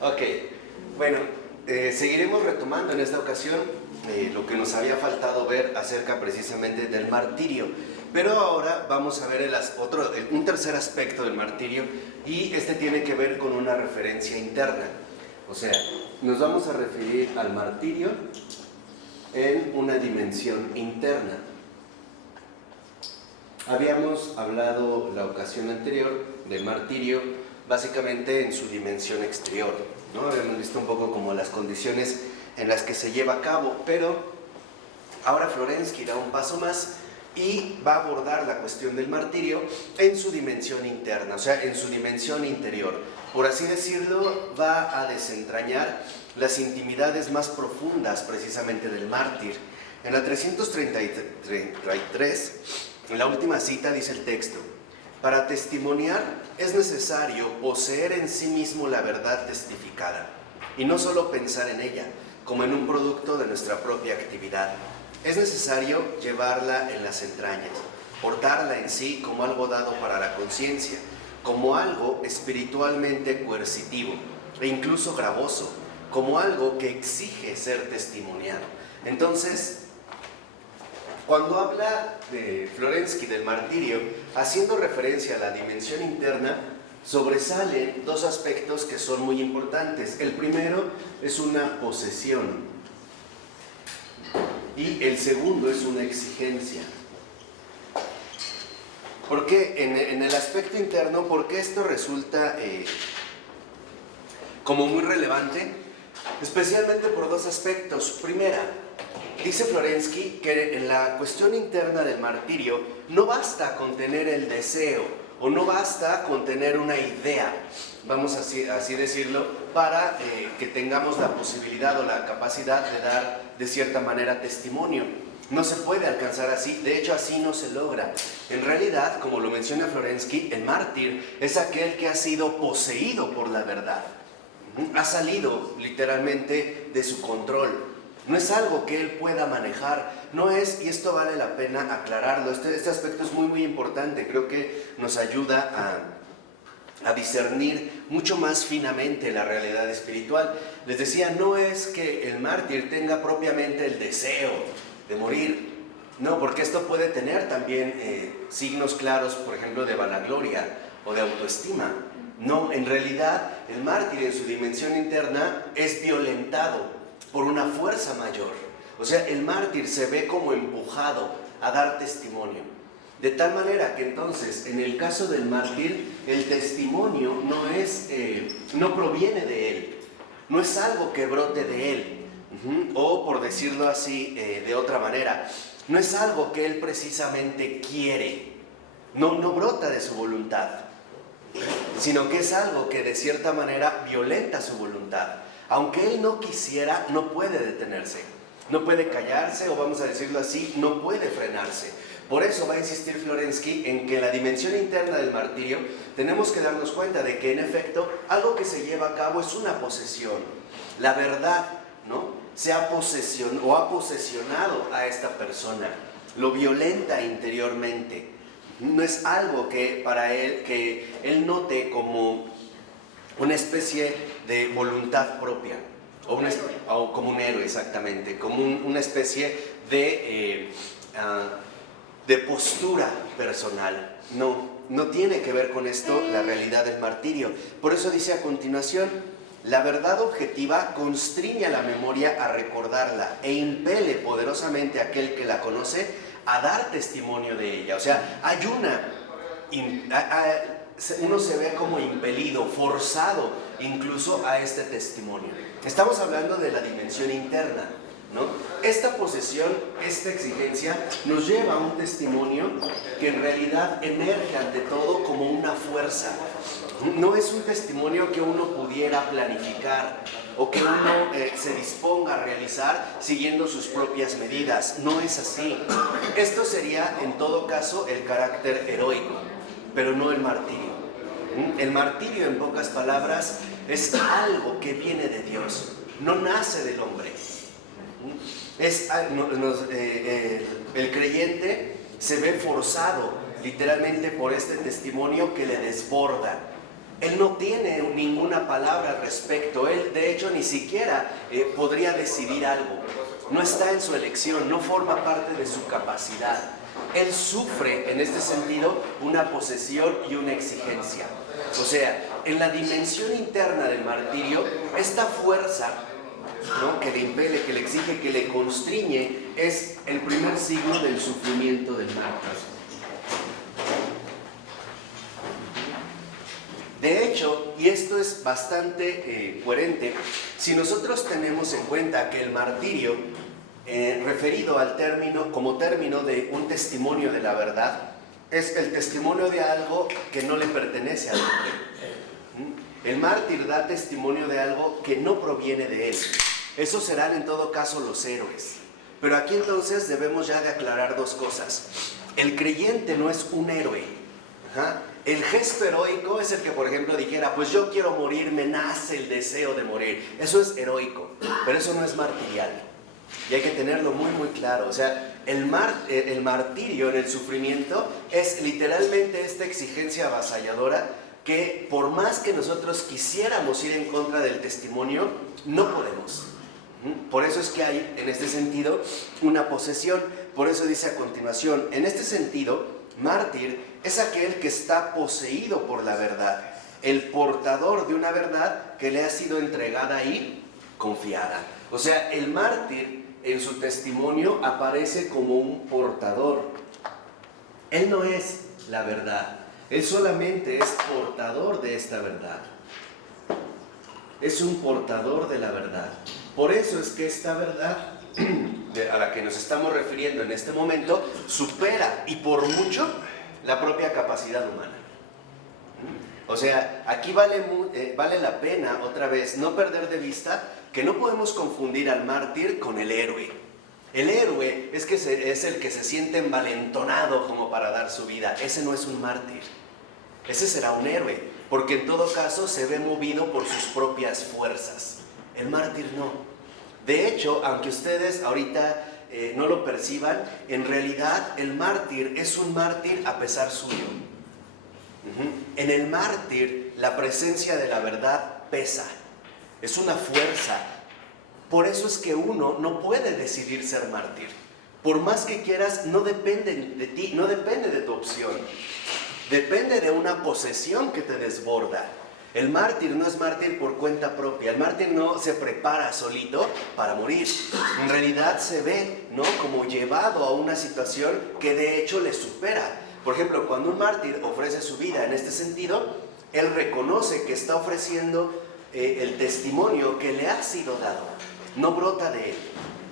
Ok, bueno, seguiremos retomando en esta ocasión lo que nos había faltado ver acerca precisamente del martirio. Pero ahora vamos a ver un tercer aspecto del martirio, y este tiene que ver con una referencia interna. O sea, nos vamos a referir al martirio en una dimensión interna. Habíamos hablado la ocasión anterior del martirio básicamente en su dimensión exterior, ¿no? Habíamos visto un poco como las condiciones en las que se lleva a cabo, pero ahora Florensky da un paso más y va a abordar la cuestión del martirio en su dimensión interna, o sea, en su dimensión interior. Por así decirlo, va a desentrañar las intimidades más profundas precisamente del mártir. En la 333, en la última cita, dice el texto: para testimoniar es necesario poseer en sí mismo la verdad testificada, y no solo pensar en ella como en un producto de nuestra propia actividad. Es necesario llevarla en las entrañas, portarla en sí como algo dado para la conciencia, como algo espiritualmente coercitivo e incluso gravoso, como algo que exige ser testimoniado. Entonces, cuando habla de Florensky del martirio, haciendo referencia a la dimensión interna, sobresalen dos aspectos que son muy importantes. El primero es una posesión y el segundo es una exigencia. ¿Por qué? En el aspecto interno, ¿por qué esto resulta como muy relevante? Especialmente por dos aspectos. Primera, dice Florensky que en la cuestión interna del martirio no basta con tener el deseo o no basta con tener una idea, vamos así decirlo, para que tengamos la posibilidad o la capacidad de dar de cierta manera testimonio. No se puede alcanzar así, de hecho así no se logra. En realidad, como lo menciona Florensky, el mártir es aquel que ha sido poseído por la verdad, ha salido literalmente de su control. No es algo que él pueda manejar, no es, y esto vale la pena aclararlo, este aspecto es muy importante, creo que nos ayuda a discernir mucho más finamente la realidad espiritual. Les decía, no es que el mártir tenga propiamente el deseo de morir, no, porque esto puede tener también signos claros, por ejemplo, de vanagloria o de autoestima. No, en realidad el mártir en su dimensión interna es violentado por una fuerza mayor. O sea, el mártir se ve como empujado a dar testimonio. De tal manera que entonces, en el caso del mártir, el testimonio no proviene de él, no es algo que brote de él, o por decirlo así de otra manera, no es algo que él precisamente quiere, no brota de su voluntad, sino que es algo que de cierta manera violenta su voluntad. Aunque él no quisiera, no puede detenerse, no puede callarse, o vamos a decirlo así, no puede frenarse. Por eso va a insistir Florensky en que en la dimensión interna del martirio tenemos que darnos cuenta de que en efecto algo que se lleva a cabo es una posesión. La verdad, ¿no?, ha posesionado a esta persona, lo violenta interiormente. No es algo que para él, que él note como una especie de voluntad propia, o como un héroe, exactamente, como una especie de postura personal. No tiene que ver con esto la realidad del martirio. Por eso dice a continuación: la verdad objetiva constriñe a la memoria a recordarla e impele poderosamente a aquel que la conoce a dar testimonio de ella. O sea, hay uno se ve como impelido, forzado incluso a este testimonio. Estamos hablando de la dimensión interna, ¿no? Esta posesión, esta exigencia nos lleva a un testimonio que en realidad emerge ante todo como una fuerza. No es un testimonio que uno pudiera planificar o que uno se disponga a realizar siguiendo sus propias medidas. No es así. Esto sería en todo caso el carácter heroico, pero no el martirio. El martirio, en pocas palabras, es algo que viene de Dios, no nace del hombre. El creyente se ve forzado literalmente por este testimonio que le desborda. Él no tiene ninguna palabra al respecto. Él, de hecho, ni siquiera podría decidir algo. No está en su elección, no forma parte de su capacidad. Él sufre, en este sentido, una posesión y una exigencia. O sea, en la dimensión interna del martirio, esta fuerza, ¿no?, que le impele, que le exige, que le constriñe, es el primer signo del sufrimiento del mártir. De hecho, y esto es bastante coherente, si nosotros tenemos en cuenta que el martirio, referido al término, como término de un testimonio de la verdad, es el testimonio de algo que no le pertenece al hombre. El mártir da testimonio de algo que no proviene de él. Esos serán en todo caso los héroes. Pero aquí entonces debemos ya de aclarar dos cosas. El creyente no es un héroe. El gesto heroico es el que, por ejemplo, dijera, pues yo quiero morir, me nace el deseo de morir. Eso es heroico, pero eso no es martirial. Y hay que tenerlo muy, muy claro. O sea, el martirio en el sufrimiento es literalmente esta exigencia avasalladora que por más que nosotros quisiéramos ir en contra del testimonio, no podemos. Por eso es que hay, en este sentido, una posesión. Por eso dice a continuación, en este sentido, mártir es aquel que está poseído por la verdad, el portador de una verdad que le ha sido entregada y confiada. O sea, el mártir en su testimonio aparece como un portador. Él no es la verdad, él solamente es portador de esta verdad. Es un portador de la verdad. Por eso es que esta verdad a la que nos estamos refiriendo en este momento supera y por mucho la propia capacidad humana. O sea, aquí vale la pena otra vez no perder de vista que no podemos confundir al mártir con el héroe. El héroe es el que se siente envalentonado como para dar su vida. Ese no es un mártir. Ese será un héroe, porque en todo caso se ve movido por sus propias fuerzas. El mártir no. De hecho, aunque ustedes ahorita no lo perciban, en realidad el mártir es un mártir a pesar suyo. En el mártir la presencia de la verdad pesa, es una fuerza. Por eso es que uno no puede decidir ser mártir. Por más que quieras, no depende de ti, no depende de tu opción. Depende de una posesión que te desborda. El mártir no es mártir por cuenta propia. El mártir no se prepara solito para morir. En realidad se ve, ¿no?, como llevado a una situación que de hecho le supera. Por ejemplo, cuando un mártir ofrece su vida en este sentido, él reconoce que está ofreciendo el testimonio que le ha sido dado. No brota de él.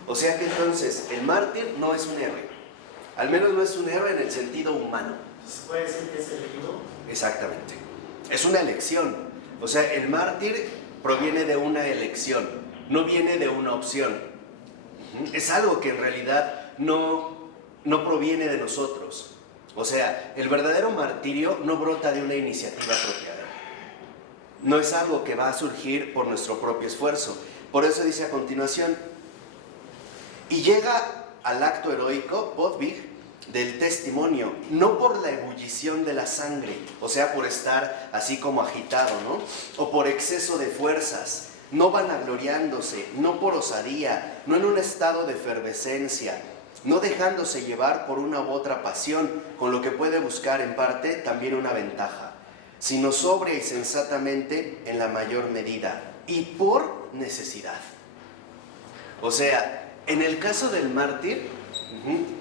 O sea que entonces el mártir no es un héroe. Al menos no es un héroe en el sentido humano. ¿Se puede decir que es elegido? Exactamente. Es una elección. O sea, el mártir proviene de una elección, no viene de una opción. Es algo que en realidad no proviene de nosotros. O sea, el verdadero martirio no brota de una iniciativa propia. No es algo que va a surgir por nuestro propio esfuerzo. Por eso dice a continuación, y llega al acto heroico, Bodvig, del testimonio, no por la ebullición de la sangre, o sea, por estar así como agitado, ¿no?, o por exceso de fuerzas, no vanagloriándose, no por osadía, no en un estado de efervescencia, no dejándose llevar por una u otra pasión, con lo que puede buscar en parte también una ventaja, sino sobria y sensatamente en la mayor medida, y por necesidad. O sea, en el caso del mártir,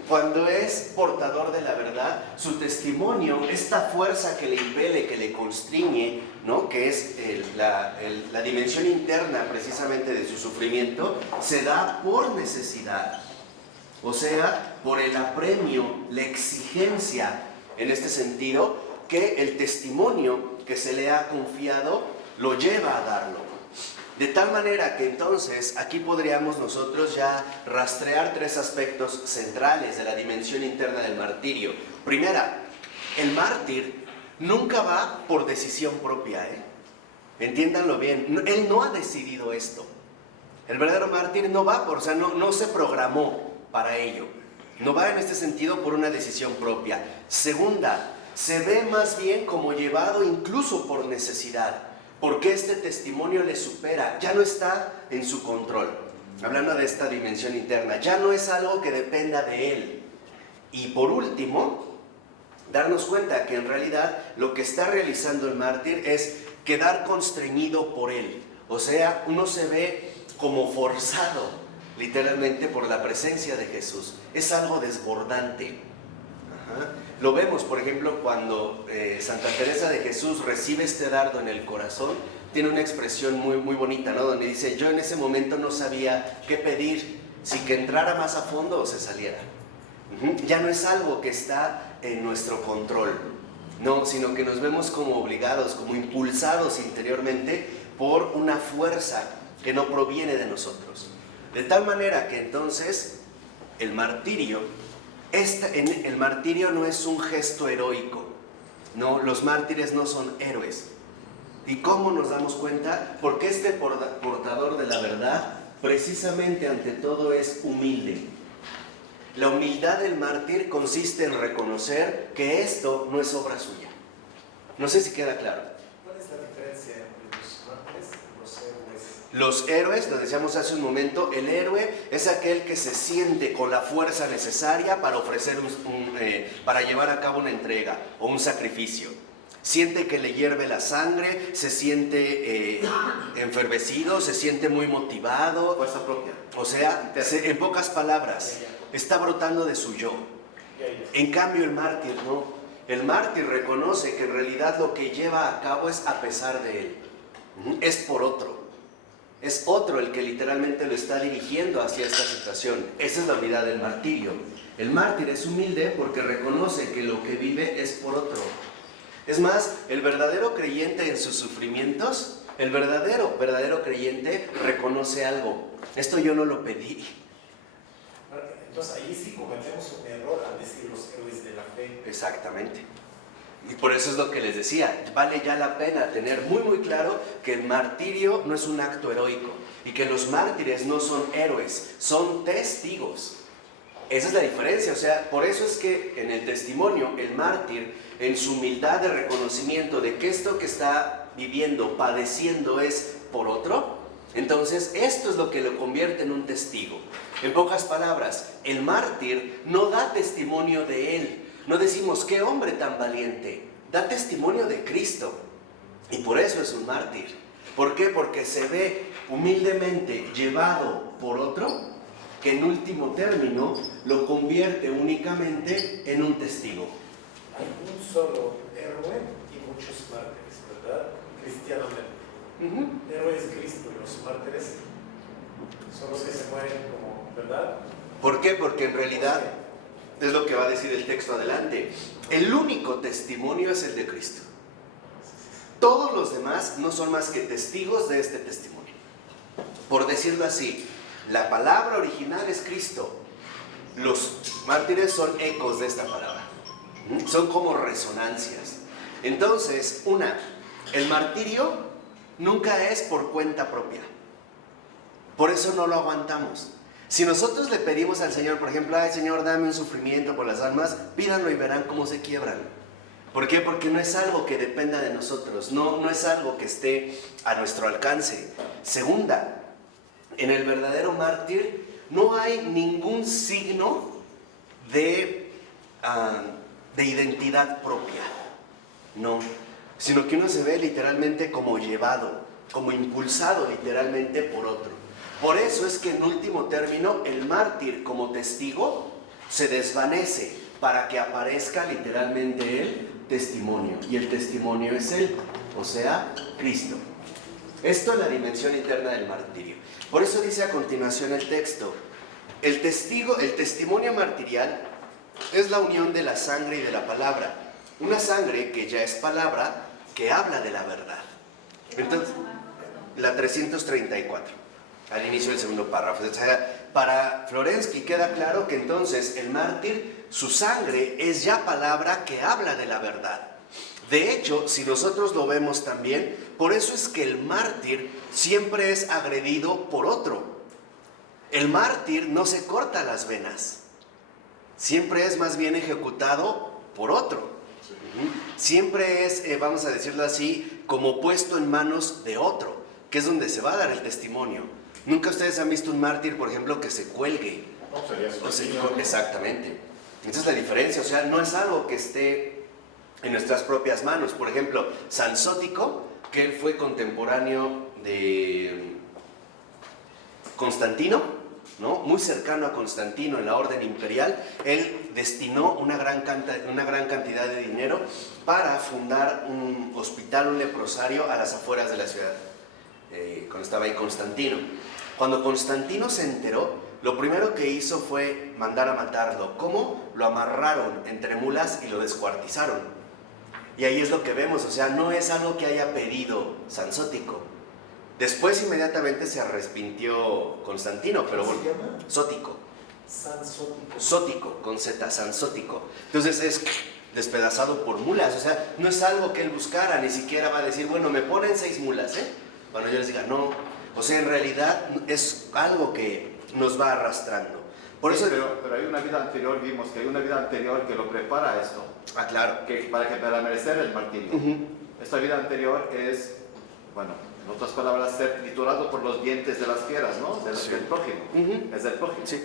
cuando es portador de la verdad, su testimonio, esta fuerza que le impele, que le constriñe, ¿no?, que es la dimensión interna precisamente de su sufrimiento, se da por necesidad. O sea, por el apremio, la exigencia, en este sentido, que el testimonio que se le ha confiado lo lleva a darlo. De tal manera que entonces aquí podríamos nosotros ya rastrear tres aspectos centrales de la dimensión interna del martirio. Primera, el mártir nunca va por decisión propia, Entiéndanlo bien, él no ha decidido esto. El verdadero mártir no va por, o sea, no se programó para ello. No va en este sentido por una decisión propia. Segunda, se ve más bien como llevado incluso por necesidad, porque este testimonio le supera, ya no está en su control. Hablando de esta dimensión interna, ya no es algo que dependa de él. Y por último, darnos cuenta que en realidad lo que está realizando el mártir es quedar constreñido por él. O sea, uno se ve como forzado, literalmente, por la presencia de Jesús. Es algo desbordante. Ajá. Lo vemos, por ejemplo, cuando Santa Teresa de Jesús recibe este dardo en el corazón. Tiene una expresión muy, muy bonita, ¿no? Donde dice, yo en ese momento no sabía qué pedir, si que entrara más a fondo o se saliera. Ya no es algo que está en nuestro control, no, sino que nos vemos como obligados, como impulsados interiormente por una fuerza que no proviene de nosotros. De tal manera que entonces el martirio no es un gesto heroico, no, los mártires no son héroes. ¿Y cómo nos damos cuenta? Porque este portador de la verdad precisamente ante todo es humilde. La humildad del mártir consiste en reconocer que esto no es obra suya. No sé si queda claro. ¿Cuál es la diferencia entre los mártires y los héroes? Los héroes, lo decíamos hace un momento, el héroe es aquel que se siente con la fuerza necesaria para ofrecer para llevar a cabo una entrega o un sacrificio. Siente que le hierve la sangre, se siente enfervecido, se siente muy motivado. Fuerza propia. O sea, en pocas palabras, está brotando de su yo. En cambio el mártir no. El mártir reconoce que en realidad lo que lleva a cabo es a pesar de él. Es por otro. Es otro el que literalmente lo está dirigiendo hacia esta situación. Esa es la unidad del martirio. El mártir es humilde porque reconoce que lo que vive es por otro. Es más, el verdadero creyente en sus sufrimientos, el verdadero creyente reconoce algo. Esto yo no lo pedí. Entonces ahí sí cometemos un error al decir los héroes de la fe. Exactamente. Y por eso es lo que les decía, vale ya la pena tener muy muy claro que el martirio no es un acto heroico y que los mártires no son héroes, son testigos. Esa es la diferencia, o sea, por eso es que en el testimonio el mártir, en su humildad de reconocimiento de que esto que está viviendo, padeciendo es por otro, entonces esto es lo que lo convierte en un testigo. En pocas palabras, el mártir no da testimonio de él. No decimos, qué hombre tan valiente, da testimonio de Cristo. Y por eso es un mártir. ¿Por qué? Porque se ve humildemente llevado por otro, que en último término lo convierte únicamente en un testigo. Hay un solo héroe y muchos mártires, ¿verdad? Cristianamente. El héroe es Cristo y los mártires son los que se mueren como, ¿verdad? ¿Por qué? Porque en realidad, es lo que va a decir el texto adelante, el único testimonio es el de Cristo. Todos los demás no son más que testigos de este testimonio. Por decirlo así, la palabra original es Cristo. Los mártires son ecos de esta palabra. Son como resonancias. Entonces, el martirio nunca es por cuenta propia. Por eso no lo aguantamos. Si nosotros le pedimos al Señor, por ejemplo, ay Señor, dame un sufrimiento por las almas, pídanlo y verán cómo se quiebran. ¿Por qué? Porque no es algo que dependa de nosotros, no es algo que esté a nuestro alcance. Segunda, en el verdadero mártir no hay ningún signo de identidad propia, no, sino que uno se ve literalmente como llevado, como impulsado literalmente por otro. Por eso es que en último término el mártir como testigo se desvanece para que aparezca literalmente el testimonio, y el testimonio es él, o sea, Cristo. Esto es la dimensión interna del martirio. Por eso dice a continuación el texto, el testimonio martirial es la unión de la sangre y de la palabra. Una sangre que ya es palabra, que habla de la verdad. Entonces, la 334, al inicio del segundo párrafo. O sea, para Florensky queda claro que entonces el mártir, su sangre es ya palabra que habla de la verdad. De hecho, si nosotros lo vemos también, por eso es que el mártir siempre es agredido por otro. El mártir no se corta las venas, siempre es más bien ejecutado por otro. Siempre es, vamos a decirlo así, como puesto en manos de otro, que es donde se va a dar el testimonio. Nunca ustedes han visto un mártir, por ejemplo, que se cuelgue. No, sería Exactamente. Esa es la diferencia, o sea, no es algo que esté en nuestras propias manos. Por ejemplo, Sansótico, que él fue contemporáneo de Constantino, ¿no? Muy cercano a Constantino en la orden imperial, él destinó una gran cantidad de dinero para fundar un hospital, un leprosario a las afueras de la ciudad, cuando estaba ahí Constantino. Cuando Constantino se enteró, lo primero que hizo fue mandar a matarlo. ¿Cómo? Lo amarraron entre mulas y lo descuartizaron. Y ahí es lo que vemos, o sea, no es algo que haya pedido Sansótico. Después inmediatamente se arrepintió Constantino, pero ¿Cómo se llama? Sótico. Sansótico. Sótico, con Z, Sansótico. Entonces es despedazado por mulas, o sea, no es algo que él buscara, ni siquiera va a decir, bueno, me ponen 6 mulas, ¿eh? Cuando yo les diga, no. O sea, en realidad es algo que nos va arrastrando. Por Sí, eso... pero hay una vida anterior, vimos que hay una vida anterior que lo prepara a esto. Ah, claro. Para merecer el martirio. Esta vida anterior es, bueno, en otras palabras, ser triturado por los dientes de las fieras, ¿no? Del prójimo. Es del prójimo. Sí.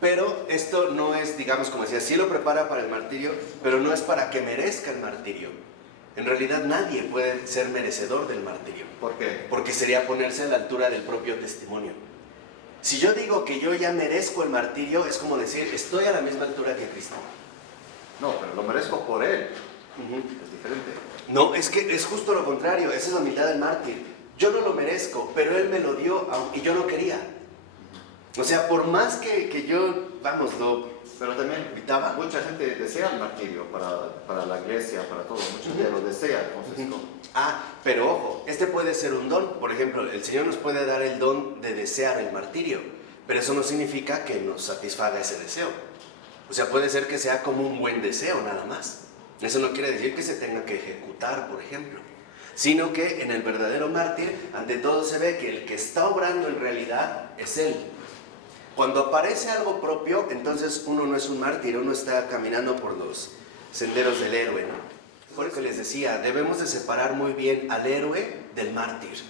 Pero esto no es, digamos, como decía, sí lo prepara para el martirio, pero no es para que merezca el martirio. En realidad nadie puede ser merecedor del martirio. ¿Por qué? Porque sería ponerse a la altura del propio testimonio. Si yo digo que yo ya merezco el martirio, es como decir, estoy a la misma altura que Cristo. No, pero lo merezco por él. Es diferente. No, es que es justo lo contrario, esa es la humildad del mártir. Yo no lo merezco, pero Él me lo dio y yo no quería. O sea, por más que yo, vamos, lo Pero también evitaba. mucha gente desea el martirio para la iglesia, para todo. Mucha gente lo desea. Entonces, Pero ojo, este puede ser un don. Por ejemplo, el Señor nos puede dar el don de desear el martirio, pero eso no significa que nos satisfaga ese deseo. O sea, puede ser que sea como un buen deseo nada más. Eso no quiere decir que se tenga que ejecutar, por ejemplo, sino que en el verdadero mártir, ante todo se ve que el que está obrando en realidad es Él. Cuando aparece algo propio, entonces uno no es un mártir, uno está caminando por los senderos del héroe, ¿no? Por eso les decía, debemos de separar muy bien al héroe del mártir.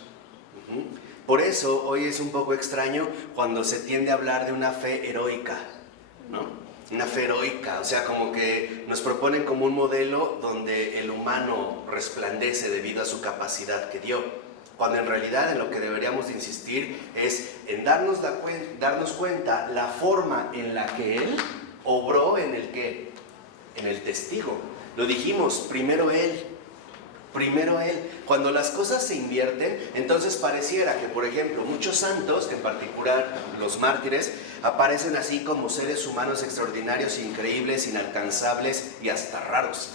Por eso hoy es un poco extraño cuando se tiende a hablar de una fe heroica, ¿no? Una fe heroica, o sea, como que nos proponen como un modelo donde el humano resplandece debido a su capacidad que dio, cuando en realidad en lo que deberíamos de insistir es en darnos cuenta la forma en la que Él obró en el ¿qué? En el testigo. Lo dijimos, primero Él. Cuando las cosas se invierten, entonces pareciera que, por ejemplo, muchos santos, en particular los mártires, aparecen así como seres humanos extraordinarios, increíbles, inalcanzables y hasta raros,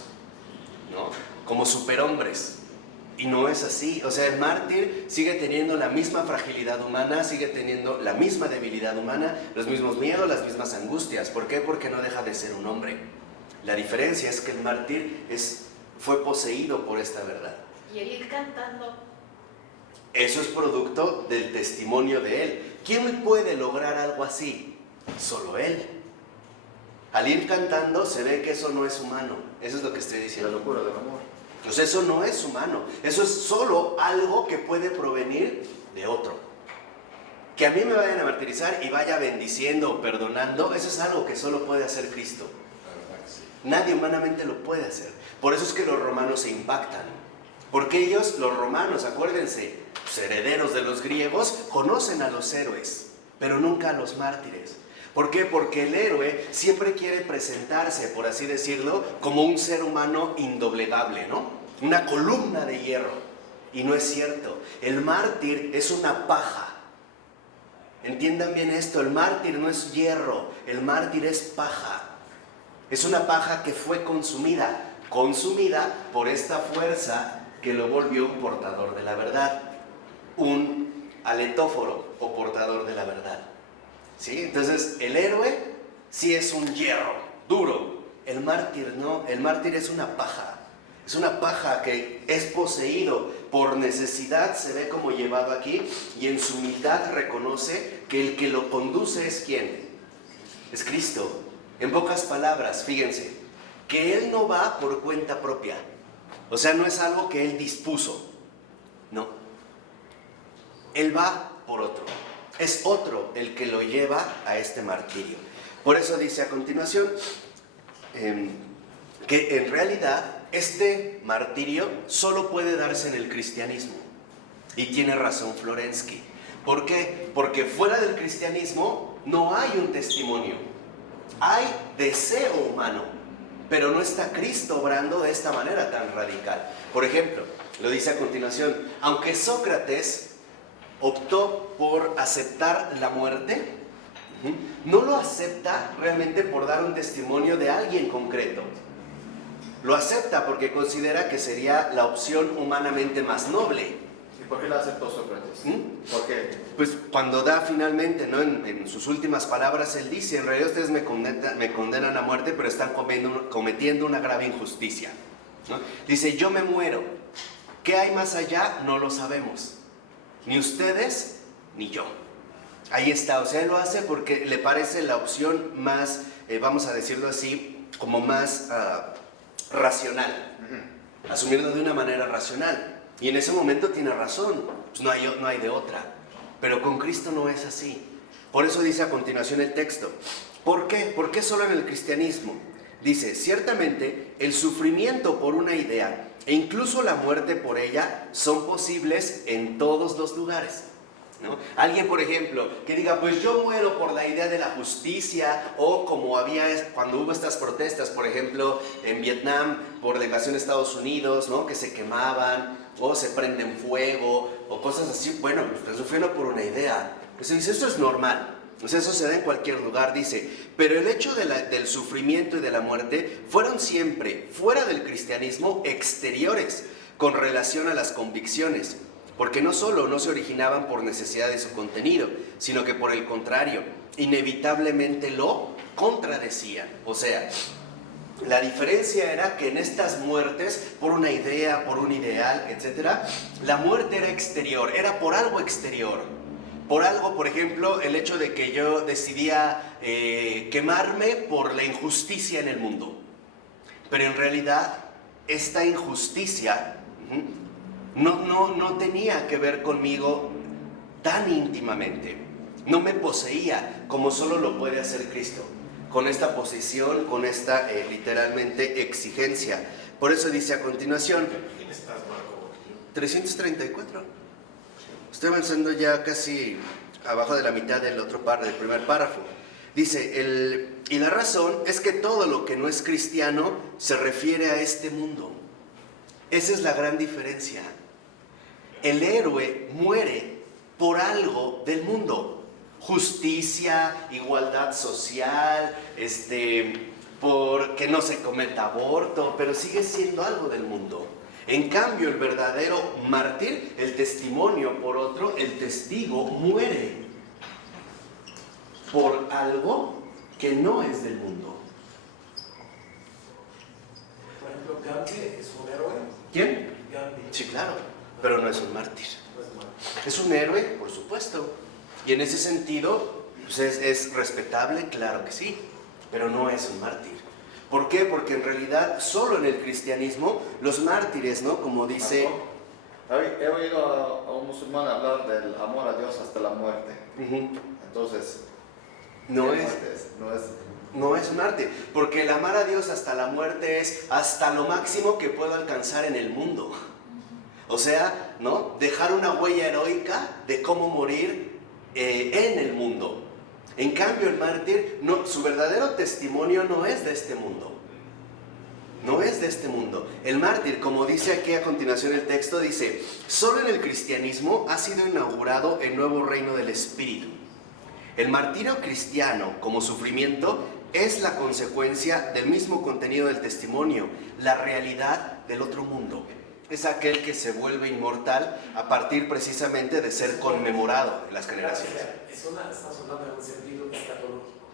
¿no? Como superhombres. Y no es así. O sea, el mártir sigue teniendo la misma fragilidad humana, sigue teniendo la misma debilidad humana, los mismos miedos, las mismas angustias. ¿Por qué? Porque no deja de ser un hombre. La diferencia es que el mártir fue poseído por esta verdad. Y el ir cantando. Eso es producto del testimonio de Él. ¿Quién puede lograr algo así? Solo Él. Al ir cantando se ve que eso no es humano. Eso es lo que estoy la diciendo. locura del amor. Pues eso no es humano. Eso es solo algo que puede provenir de otro. Que a mí me vayan a martirizar y vaya bendiciendo o perdonando, eso es algo que solo puede hacer Cristo. Nadie humanamente lo puede hacer. Por eso es que los romanos se impactan. Porque ellos, los romanos, acuérdense, los herederos de los griegos, conocen a los héroes, pero nunca a los mártires. ¿Por qué? Porque el héroe siempre quiere presentarse, por así decirlo, como un ser humano indoblegable, ¿no? Una columna de hierro. Y no es cierto. El mártir es una paja. Entiendan bien esto, el mártir no es hierro, el mártir es paja. Es una paja que fue consumida por esta fuerza que lo volvió un portador de la verdad, un aletóforo o portador de la verdad. ¿Sí? Entonces, el héroe sí es un hierro duro, el mártir no, el mártir es una paja que es poseído por necesidad, se ve como llevado aquí, y en su humildad reconoce que el que lo conduce es ¿quién? Es Cristo. En pocas palabras, fíjense, que él no va por cuenta propia. O sea, no es algo que él dispuso. No. Él va por otro. Es otro el que lo lleva a este martirio. Por eso dice a continuación que en realidad este martirio solo puede darse en el cristianismo. Y tiene razón Florensky. ¿Por qué? Porque fuera del cristianismo no hay un testimonio. Hay deseo humano, pero no está Cristo obrando de esta manera tan radical. Por ejemplo, lo dice a continuación, aunque Sócrates optó por aceptar la muerte, no lo acepta realmente por dar un testimonio de alguien concreto. Lo acepta porque considera que sería la opción humanamente más noble. ¿Y por qué la aceptó Sócrates? ¿Por qué? Pues cuando da finalmente, ¿no? en sus últimas palabras, él dice, en realidad ustedes me condenan a muerte, pero están cometiendo una grave injusticia, ¿no? Dice, yo me muero. ¿Qué hay más allá? No lo sabemos. Ni ustedes, ni yo. Ahí está, o sea, él lo hace porque le parece la opción más, vamos a decirlo así, como más racional. Asumirlo de una manera racional. Y en ese momento tiene razón, pues no hay de otra. Pero con Cristo no es así. Por eso dice a continuación el texto. ¿Por qué? ¿Por qué solo en el cristianismo? Dice, ciertamente el sufrimiento por una idea e incluso la muerte por ella son posibles en todos los lugares, ¿no? Alguien, por ejemplo, que diga, pues yo muero por la idea de la justicia, o como había cuando hubo estas protestas, por ejemplo, en Vietnam, por la invasión de Estados Unidos, ¿no? Que se quemaban, o se prenden fuego, o cosas así. Bueno, pues sufrieron por una idea. Pues dice, eso es normal. O sea, eso se da en cualquier lugar, dice. Pero el hecho del sufrimiento y de la muerte fueron siempre, fuera del cristianismo, exteriores con relación a las convicciones. Porque no solo no se originaban por necesidad de su contenido, sino que por el contrario, inevitablemente lo contradecían. O sea, la diferencia era que en estas muertes, por una idea, por un ideal, etc., la muerte era exterior, era por algo exterior. Por algo, por ejemplo, el hecho de que yo decidía quemarme por la injusticia en el mundo. Pero en realidad, esta injusticia no tenía que ver conmigo tan íntimamente. No me poseía como solo lo puede hacer Cristo. Con esta posición, con esta literalmente exigencia. Por eso dice a continuación, ¿Quién estás, Marco? 334. Estoy avanzando ya casi abajo de la mitad del primer párrafo. Dice, y la razón es que todo lo que no es cristiano se refiere a este mundo. Esa es la gran diferencia. El héroe muere por algo del mundo. Justicia, igualdad social, por que no se cometa aborto, pero sigue siendo algo del mundo. En cambio, el verdadero mártir, el testimonio por otro, el testigo muere por algo que no es del mundo. Por ejemplo, Gandhi es un héroe. ¿Quién? Gandhi. Sí, claro, pero no es un mártir. No es malo. Es un héroe, por supuesto, y en ese sentido pues es respetable, claro que sí, pero no es un mártir. ¿Por qué? Porque en realidad solo en el cristianismo los mártires, ¿no? Como dice... He oído a un musulmán hablar del amor a Dios hasta la muerte. Entonces, No ¿qué es... muerte es? No es un mártir, porque el amar a Dios hasta la muerte es hasta lo máximo que puedo alcanzar en el mundo. O sea, ¿no? Dejar una huella heroica de cómo morir en el mundo. En cambio, el mártir, su verdadero testimonio no es de este mundo. No es de este mundo. El mártir, como dice aquí a continuación el texto, dice, solo en el cristianismo ha sido inaugurado el nuevo reino del Espíritu. El martirio cristiano, como sufrimiento, es la consecuencia del mismo contenido del testimonio, la realidad del otro mundo. Es aquel que se vuelve inmortal a partir precisamente de ser conmemorado en las generaciones. Estamos hablando de un sentido escatológico.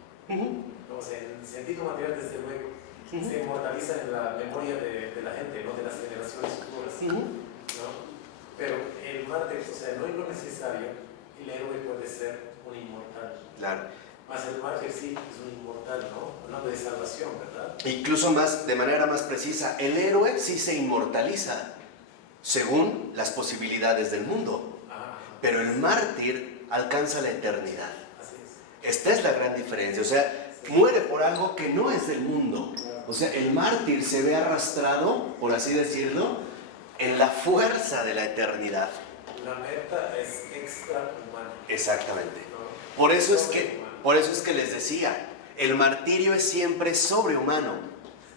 O sea, en sentido material, desde luego, se inmortaliza en la memoria de la gente, ¿no? De las generaciones futuras. ¿No? Pero el mártir, no es lo necesario, el héroe puede ser un inmortal. Claro. Más el mártir sí es un inmortal, ¿no? Hablando de salvación, ¿verdad? Incluso más, de manera más precisa, el héroe sí se inmortaliza según las posibilidades del mundo, pero el mártir alcanza la eternidad. Así es. Esta es la gran diferencia, o sea, muere por algo que no es del mundo. O sea, el mártir se ve arrastrado, por así decirlo, en la fuerza de la eternidad. La meta es extrahumana. Exactamente. ¿No? Por eso es que les decía, el martirio es siempre sobrehumano.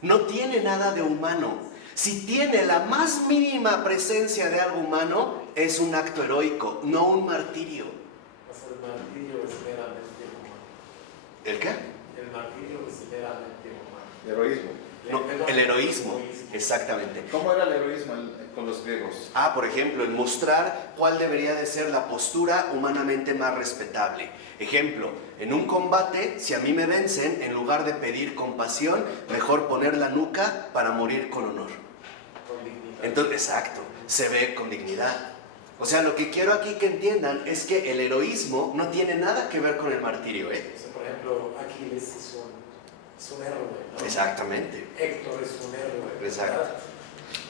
No tiene nada de humano. Si tiene la más mínima presencia de algo humano, es un acto heroico, no un martirio. O sea, el martirio es meramente humano. ¿El qué? El martirio es meramente humano. Heroísmo. No, el heroísmo, exactamente. ¿Cómo era el heroísmo con los griegos? Por ejemplo, el mostrar cuál debería de ser la postura humanamente más respetable. Ejemplo, en un combate, si a mí me vencen, en lugar de pedir compasión, mejor poner la nuca para morir con honor. Con dignidad. Entonces, exacto, se ve con dignidad. O sea, lo que quiero aquí que entiendan es que el heroísmo no tiene nada que ver con el martirio, ¿eh? O sea, por ejemplo, Aquiles es un héroe, ¿no? Exactamente. Héctor es un héroe. Exacto. ¿Verdad?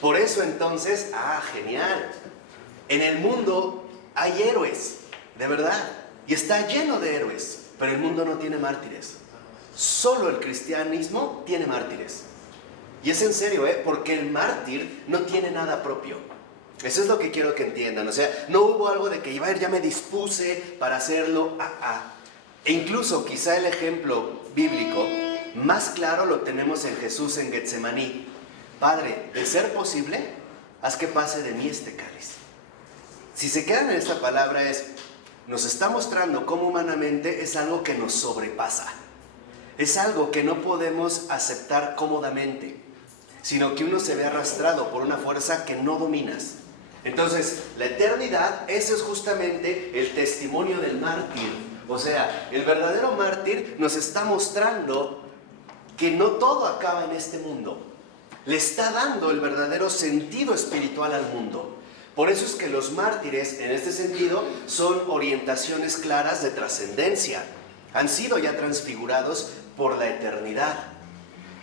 Por eso entonces, genial. En el mundo hay héroes, de verdad, y está lleno de héroes, pero el mundo no tiene mártires. Solo el cristianismo tiene mártires. Y es en serio, porque el mártir no tiene nada propio. Eso es lo que quiero que entiendan. O sea, no hubo algo de que iba a ir, ya me dispuse para hacerlo. E incluso quizá el ejemplo bíblico más claro lo tenemos en Jesús en Getsemaní. Padre, de ser posible, haz que pase de mí este cáliz. Si se quedan en esta palabra nos está mostrando cómo humanamente es algo que nos sobrepasa. Es algo que no podemos aceptar cómodamente, sino que uno se ve arrastrado por una fuerza que no dominas. Entonces, la eternidad, ese es justamente el testimonio del mártir. O sea, el verdadero mártir nos está mostrando que no todo acaba en este mundo. Le está dando el verdadero sentido espiritual al mundo. Por eso es que los mártires, en este sentido, son orientaciones claras de trascendencia. Han sido ya transfigurados por la eternidad.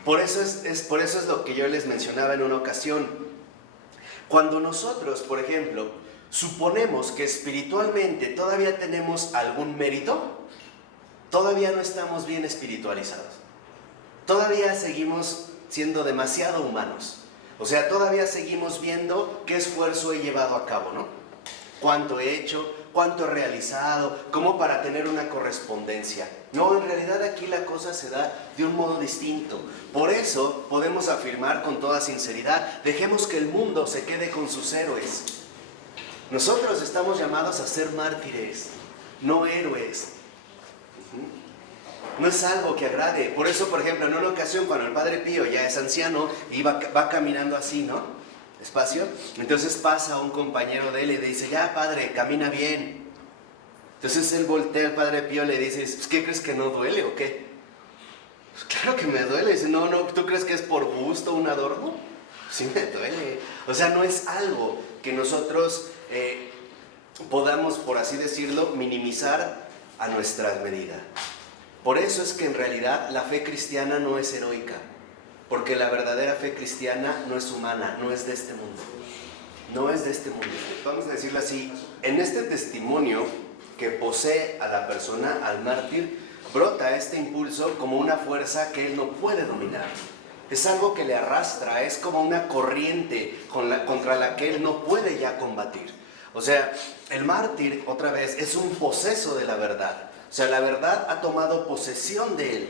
Por eso es lo que yo les mencionaba en una ocasión. Cuando nosotros, por ejemplo, suponemos que espiritualmente todavía tenemos algún mérito, todavía no estamos bien espiritualizados. Todavía seguimos siendo demasiado humanos. O sea, todavía seguimos viendo qué esfuerzo he llevado a cabo, ¿no? Cuánto he hecho, cuánto he realizado, como para tener una correspondencia. No, en realidad aquí la cosa se da de un modo distinto. Por eso podemos afirmar con toda sinceridad, dejemos que el mundo se quede con sus héroes. Nosotros estamos llamados a ser mártires, no héroes. No es algo que agrade. Por eso, por ejemplo, en una ocasión cuando el Padre Pío ya es anciano y va caminando así, ¿no? Despacio. Entonces pasa un compañero de él y le dice, ya padre, camina bien. Entonces él voltea al Padre Pío y le dice, pues, ¿qué crees que no duele o qué? Pues claro que me duele. Dice, no, ¿tú crees que es por gusto un adorno? Sí me duele. O sea, no es algo que nosotros podamos, por así decirlo, minimizar a nuestra medida. Por eso es que en realidad la fe cristiana no es heroica, porque la verdadera fe cristiana no es humana, no es de este mundo. No es de este mundo. Vamos a decirlo así, en este testimonio que posee a la persona, al mártir, brota este impulso como una fuerza que él no puede dominar. Es algo que le arrastra, es como una corriente contra la que él no puede ya combatir. O sea, el mártir, otra vez, es un poseso de la verdad. O sea, la verdad ha tomado posesión de él.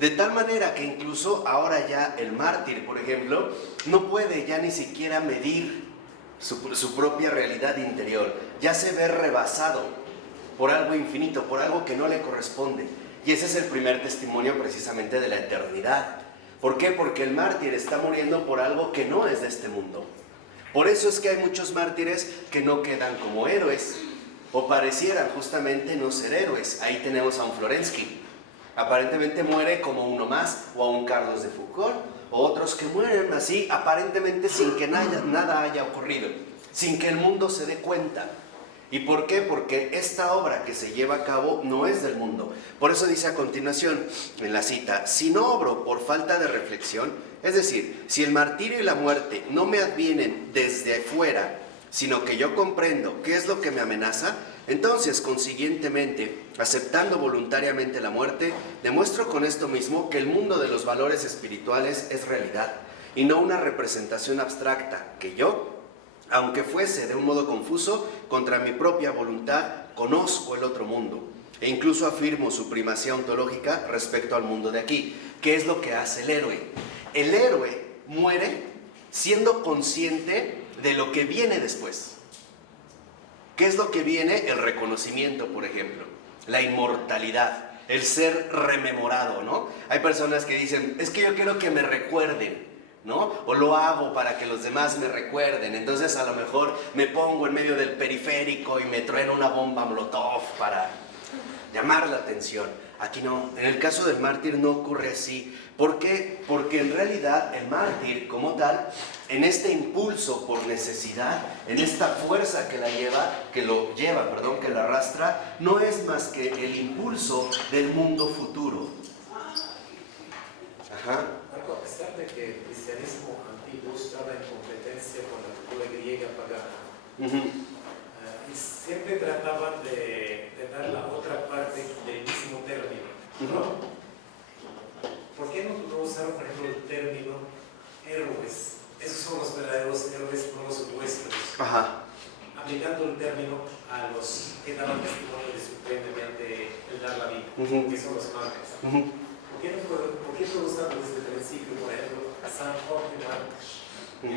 De tal manera que incluso ahora ya el mártir, por ejemplo, no puede ya ni siquiera medir su propia realidad interior. Ya se ve rebasado por algo infinito, por algo que no le corresponde. Y ese es el primer testimonio precisamente de la eternidad. ¿Por qué? Porque el mártir está muriendo por algo que no es de este mundo. Por eso es que hay muchos mártires que no quedan como héroes, o parecieran justamente no ser héroes. Ahí tenemos a un Florensky. Aparentemente muere como uno más, o a un Carlos de Foucault, o otros que mueren así, aparentemente sin que nada haya ocurrido, sin que el mundo se dé cuenta. ¿Y por qué? Porque esta obra que se lleva a cabo no es del mundo. Por eso dice a continuación en la cita, si no obro por falta de reflexión, es decir, si el martirio y la muerte no me advienen desde fuera, sino que yo comprendo qué es lo que me amenaza, entonces, consiguientemente, aceptando voluntariamente la muerte, demuestro con esto mismo que el mundo de los valores espirituales es realidad, y no una representación abstracta que yo, aunque fuese de un modo confuso, contra mi propia voluntad, conozco el otro mundo, e incluso afirmo su primacía ontológica respecto al mundo de aquí. ¿Qué es lo que hace el héroe? El héroe muere siendo consciente de lo que viene después. ¿Qué es lo que viene? El reconocimiento, por ejemplo, la inmortalidad, el ser rememorado, ¿no? Hay personas que dicen, es que yo quiero que me recuerden, ¿no? O lo hago para que los demás me recuerden, entonces a lo mejor me pongo en medio del periférico y me trueno una bomba Molotov para llamar la atención. Aquí no, en el caso del mártir no ocurre así. ¿Por qué? Porque en realidad el mártir como tal, en este impulso por necesidad, en esta fuerza que que lo arrastra, no es más que el impulso del mundo futuro. Ajá. Marco, a pesar de que el cristianismo antiguo estaba en competencia con la cultura griega pagana, siempre trataban de dar la otra parte del mismo término, ¿no? ¿Por qué no usar, por ejemplo, el término héroes? Esos son los verdaderos héroes, no los nuestros. Ajá. Aplicando el término a los que daban testimonio de su fe mediante el dar la vida, que son los mártires. ¿Por qué no usarlo desde el principio, por ejemplo, a San Jorge Mártir?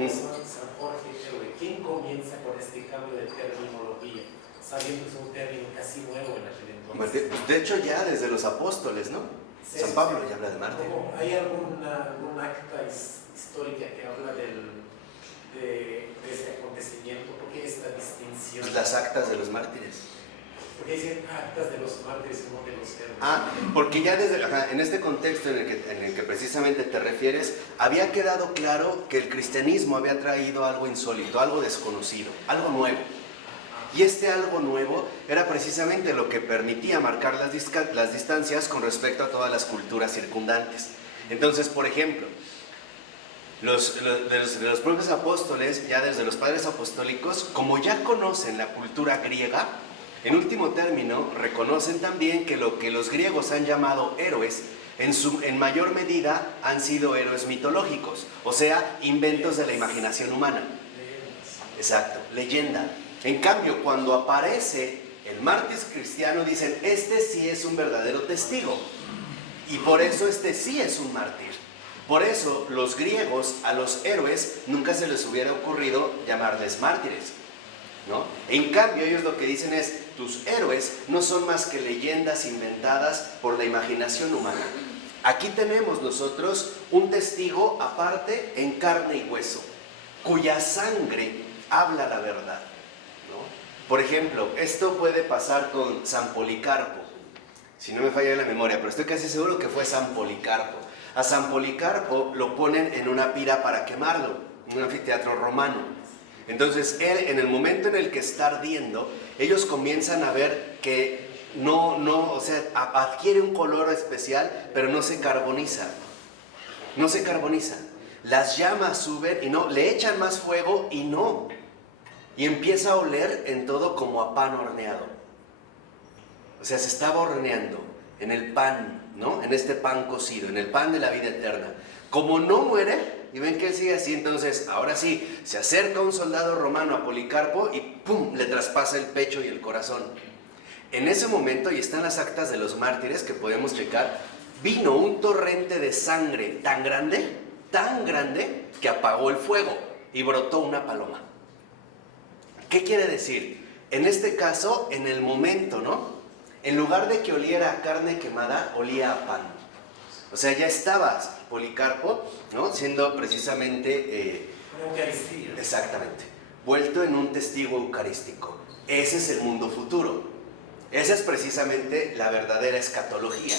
San Jorge héroe. ¿Quién comienza con este cambio de terminología? Sabiendo que es un término casi nuevo en aquel entonces. De hecho ya desde los apóstoles, ¿no? Sí, San Pablo ya habla de mártir. ¿Hay alguna acta histórica que habla de este acontecimiento? ¿Por qué esta distinción? Pues las actas de los mártires. ¿Por qué dicen actas de los mártires y no de los héroes? Porque ya en este contexto en el que precisamente te refieres, había quedado claro que el cristianismo había traído algo insólito, algo desconocido, algo nuevo. Y este algo nuevo era precisamente lo que permitía marcar las distancias con respecto a todas las culturas circundantes. Entonces, por ejemplo, de los propios apóstoles, ya desde los padres apostólicos, como ya conocen la cultura griega, en último término, reconocen también que lo que los griegos han llamado héroes, en mayor medida han sido héroes mitológicos, o sea, inventos de la imaginación humana. Exacto, leyenda. En cambio, cuando aparece el mártir cristiano, dicen, este sí es un verdadero testigo. Y por eso este sí es un mártir. Por eso los griegos a los héroes nunca se les hubiera ocurrido llamarles mártires, ¿no? En cambio, ellos lo que dicen es, tus héroes no son más que leyendas inventadas por la imaginación humana. Aquí tenemos nosotros un testigo aparte en carne y hueso, cuya sangre habla la verdad. Por ejemplo, esto puede pasar con San Policarpo, si no me falla la memoria, pero estoy casi seguro que fue San Policarpo. A San Policarpo lo ponen en una pira para quemarlo, en un anfiteatro romano. Entonces él, en el momento en el que está ardiendo, ellos comienzan a ver que o sea, adquiere un color especial, pero no se carboniza. No se carboniza. Las llamas suben y no, le echan más fuego y no. Y empieza a oler en todo como a pan horneado. O sea, se estaba horneando en el pan, ¿no? En este pan cocido, en el pan de la vida eterna. Como no muere, y ven que él sigue así, entonces, ahora sí, se acerca un soldado romano a Policarpo y ¡pum!, le traspasa el pecho y el corazón. En ese momento, y están las actas de los mártires que podemos checar, vino un torrente de sangre tan grande, que apagó el fuego y brotó una paloma. ¿Qué quiere decir? En este caso, en el momento, ¿no? En lugar de que oliera a carne quemada, olía a pan. O sea, ya estaba Policarpo, ¿no? Siendo precisamente... Una Eucaristía. Exactamente. Vuelto en un testigo eucarístico. Ese es el mundo futuro. Esa es precisamente la verdadera escatología.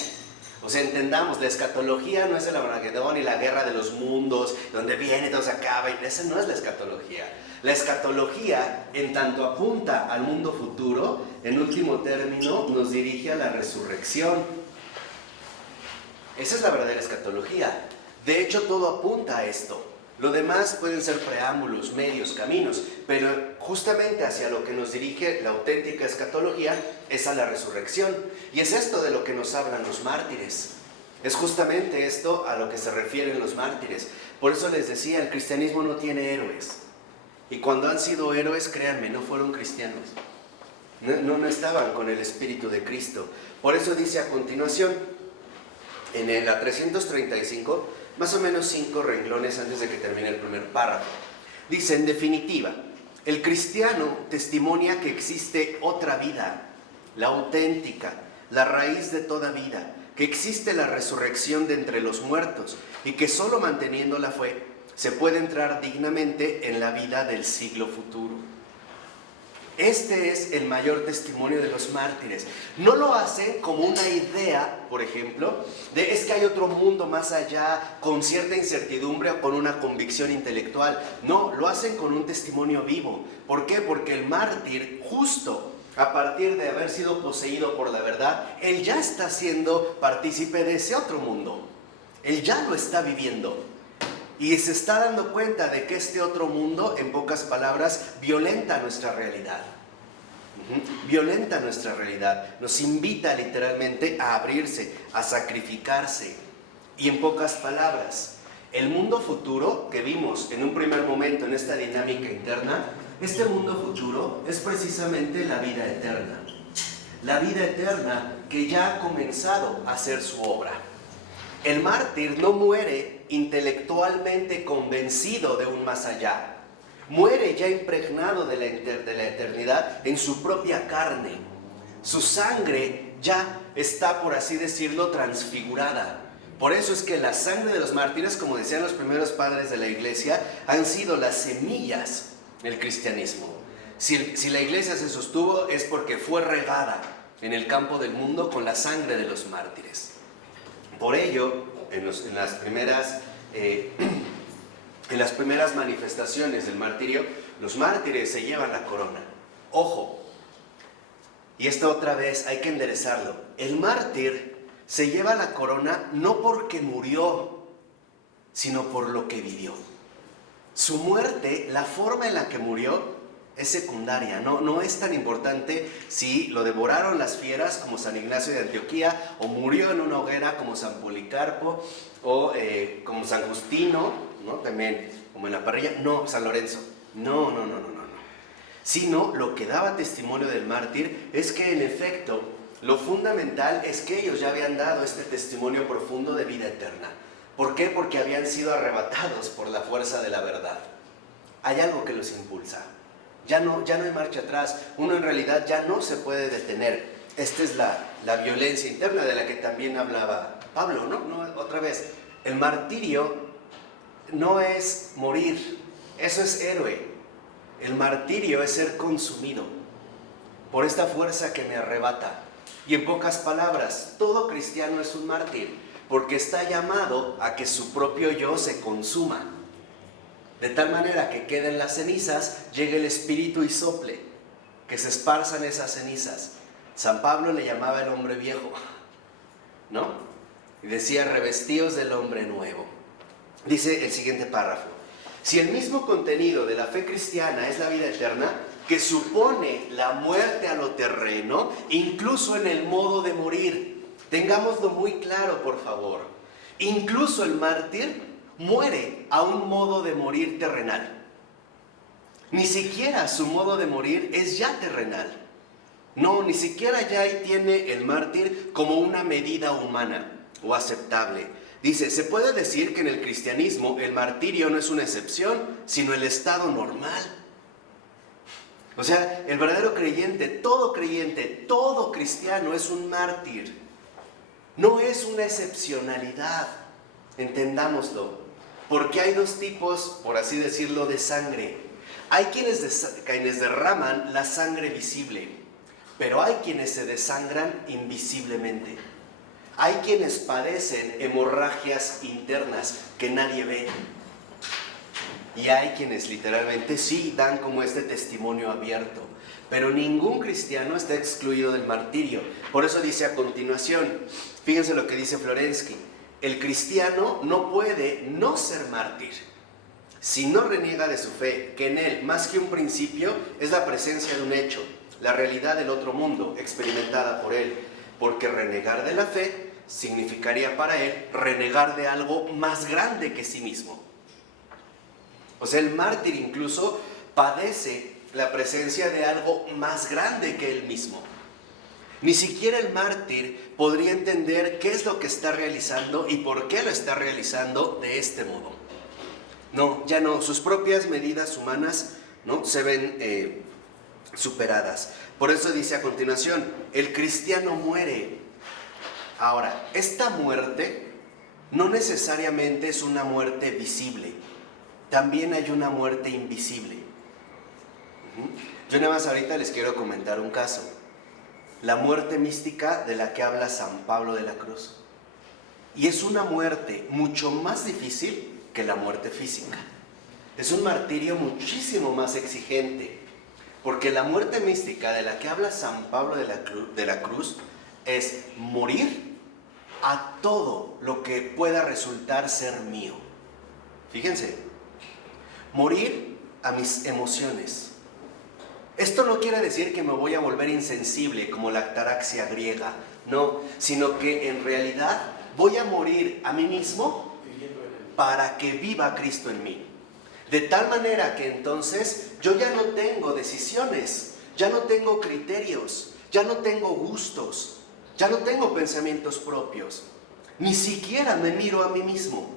O sea, entendamos, la escatología no es el Armagedón y la guerra de los mundos, donde viene, todo se acaba. Esa no es la escatología. La escatología, en tanto apunta al mundo futuro, en último término, nos dirige a la resurrección. Esa es la verdadera escatología. De hecho, todo apunta a esto. Lo demás pueden ser preámbulos, medios, caminos, pero justamente hacia lo que nos dirige la auténtica escatología es a la resurrección. Y es esto de lo que nos hablan los mártires. Es justamente esto a lo que se refieren los mártires. Por eso les decía, el cristianismo no tiene héroes. Y cuando han sido héroes, créanme, no fueron cristianos. No estaban con el Espíritu de Cristo. Por eso dice a continuación, en la 335, más o menos 5 renglones antes de que termine el primer párrafo. Dice, en definitiva, el cristiano testimonia que existe otra vida, la auténtica, la raíz de toda vida, que existe la resurrección de entre los muertos y que solo manteniendo la fe se puede entrar dignamente en la vida del siglo futuro. Este es el mayor testimonio de los mártires. No lo hacen como una idea, por ejemplo, de es que hay otro mundo más allá, con cierta incertidumbre o con una convicción intelectual. No, lo hacen con un testimonio vivo. ¿Por qué? Porque el mártir, justo a partir de haber sido poseído por la verdad, él ya está siendo partícipe de ese otro mundo. Él ya lo está viviendo. Y se está dando cuenta de que este otro mundo, en pocas palabras, violenta nuestra realidad. Violenta nuestra realidad. Nos invita literalmente a abrirse, a sacrificarse. Y en pocas palabras, el mundo futuro que vimos en un primer momento en esta dinámica interna, este mundo futuro es precisamente la vida eterna. La vida eterna que ya ha comenzado a hacer su obra. El mártir no muere intelectualmente convencido de un más allá. Muere ya impregnado de la eternidad en su propia carne. Su sangre ya está, por así decirlo, transfigurada. Por eso es que la sangre de los mártires, como decían los primeros padres de la iglesia, han sido las semillas del cristianismo. Si la iglesia se sostuvo es porque fue regada en el campo del mundo con la sangre de los mártires. Por ello, en las primeras manifestaciones del martirio, los mártires se llevan la corona. Ojo, y esto otra vez hay que enderezarlo. El mártir se lleva la corona no porque murió, sino por lo que vivió. Su muerte, la forma en la que murió, es secundaria, no es tan importante si lo devoraron las fieras como San Ignacio de Antioquía, o murió en una hoguera como San Policarpo, o como San Justino, ¿no? También como en la parrilla, no, San Lorenzo, no. Sino lo que daba testimonio del mártir es que en efecto lo fundamental es que ellos ya habían dado este testimonio profundo de vida eterna. ¿Por qué? Porque habían sido arrebatados por la fuerza de la verdad. Hay algo que los impulsa. Ya no hay marcha atrás. Uno en realidad ya no se puede detener. Esta es la violencia interna de la que también hablaba Pablo, ¿no? Otra vez, el martirio no es morir, eso es héroe. El martirio es ser consumido por esta fuerza que me arrebata. Y en pocas palabras, todo cristiano es un mártir, porque está llamado a que su propio yo se consuma. De tal manera que queden las cenizas, llegue el Espíritu y sople, que se esparzan esas cenizas. San Pablo le llamaba el hombre viejo, ¿no? Y decía, revestíos del hombre nuevo. Dice el siguiente párrafo. Si el mismo contenido de la fe cristiana es la vida eterna, que supone la muerte a lo terreno, incluso en el modo de morir. Tengámoslo muy claro, por favor. Incluso el mártir muere a un modo de morir terrenal. Ni siquiera su modo de morir es ya terrenal. No, ni siquiera ya ahí tiene el mártir como una medida humana o aceptable. Dice, se puede decir que en el cristianismo el martirio no es una excepción, sino el estado normal. O sea, el verdadero creyente, todo cristiano es un mártir. No es una excepcionalidad, entendámoslo. Porque hay dos tipos, por así decirlo, de sangre. Hay quienes derraman la sangre visible, pero hay quienes se desangran invisiblemente. Hay quienes padecen hemorragias internas que nadie ve. Y hay quienes literalmente sí dan como este testimonio abierto. Pero ningún cristiano está excluido del martirio. Por eso dice a continuación, fíjense lo que dice Florensky, el cristiano no puede no ser mártir si no reniega de su fe, que en él, más que un principio, es la presencia de un hecho, la realidad del otro mundo, experimentada por él. Porque renegar de la fe significaría para él renegar de algo más grande que sí mismo. O sea, el mártir incluso padece la presencia de algo más grande que él mismo. Ni siquiera el mártir podría entender qué es lo que está realizando y por qué lo está realizando de este modo. No, ya no, sus propias medidas humanas, ¿no?, se ven superadas. Por eso dice a continuación, el cristiano muere. Ahora, esta muerte no necesariamente es una muerte visible, también hay una muerte invisible. Yo nada más ahorita les quiero comentar un caso, la muerte mística de la que habla San Pablo de la Cruz. Y es una muerte mucho más difícil que la muerte física. Es un martirio muchísimo más exigente, porque la muerte mística de la que habla San Pablo de la Cruz es morir a todo lo que pueda resultar ser mío. Fíjense, morir a mis emociones. Esto no quiere decir que me voy a volver insensible como la ataraxia griega, no, sino que en realidad voy a morir a mí mismo para que viva Cristo en mí. De tal manera que entonces yo ya no tengo decisiones, ya no tengo criterios, ya no tengo gustos, ya no tengo pensamientos propios, ni siquiera me miro a mí mismo,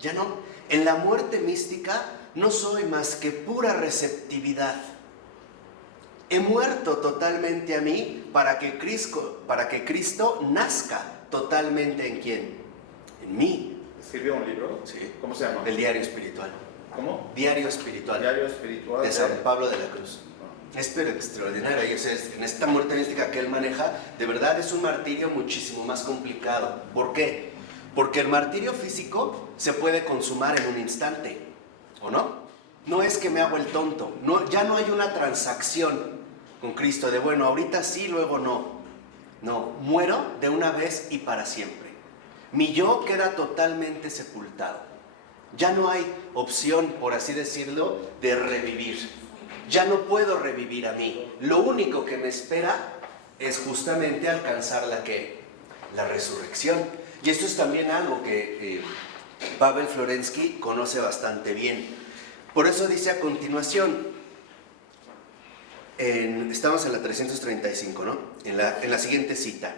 ya no. En la muerte mística no soy más que pura receptividad. He muerto totalmente a mí para que Cristo nazca totalmente ¿en quién? En mí. ¿Escribió un libro? Sí. ¿Cómo se llama? El Diario Espiritual. ¿Cómo? Diario Espiritual. Diario Espiritual de San Pablo de la Cruz. Es pero extraordinario. Y, o sea, en esta muerte mística que él maneja, de verdad es un martirio muchísimo más complicado. ¿Por qué? Porque el martirio físico se puede consumar en un instante, ¿o no? No es que me hago el tonto, no, ya no hay una transacción con Cristo de bueno, ahorita sí, luego no. No, muero de una vez y para siempre. Mi yo queda totalmente sepultado. Ya no hay opción, por así decirlo, de revivir. Ya no puedo revivir a mí. Lo único que me espera es justamente alcanzar la resurrección. Y esto es también algo que Pavel Florensky conoce bastante bien. Por eso dice a continuación, estamos en la 335, ¿no? En la siguiente cita.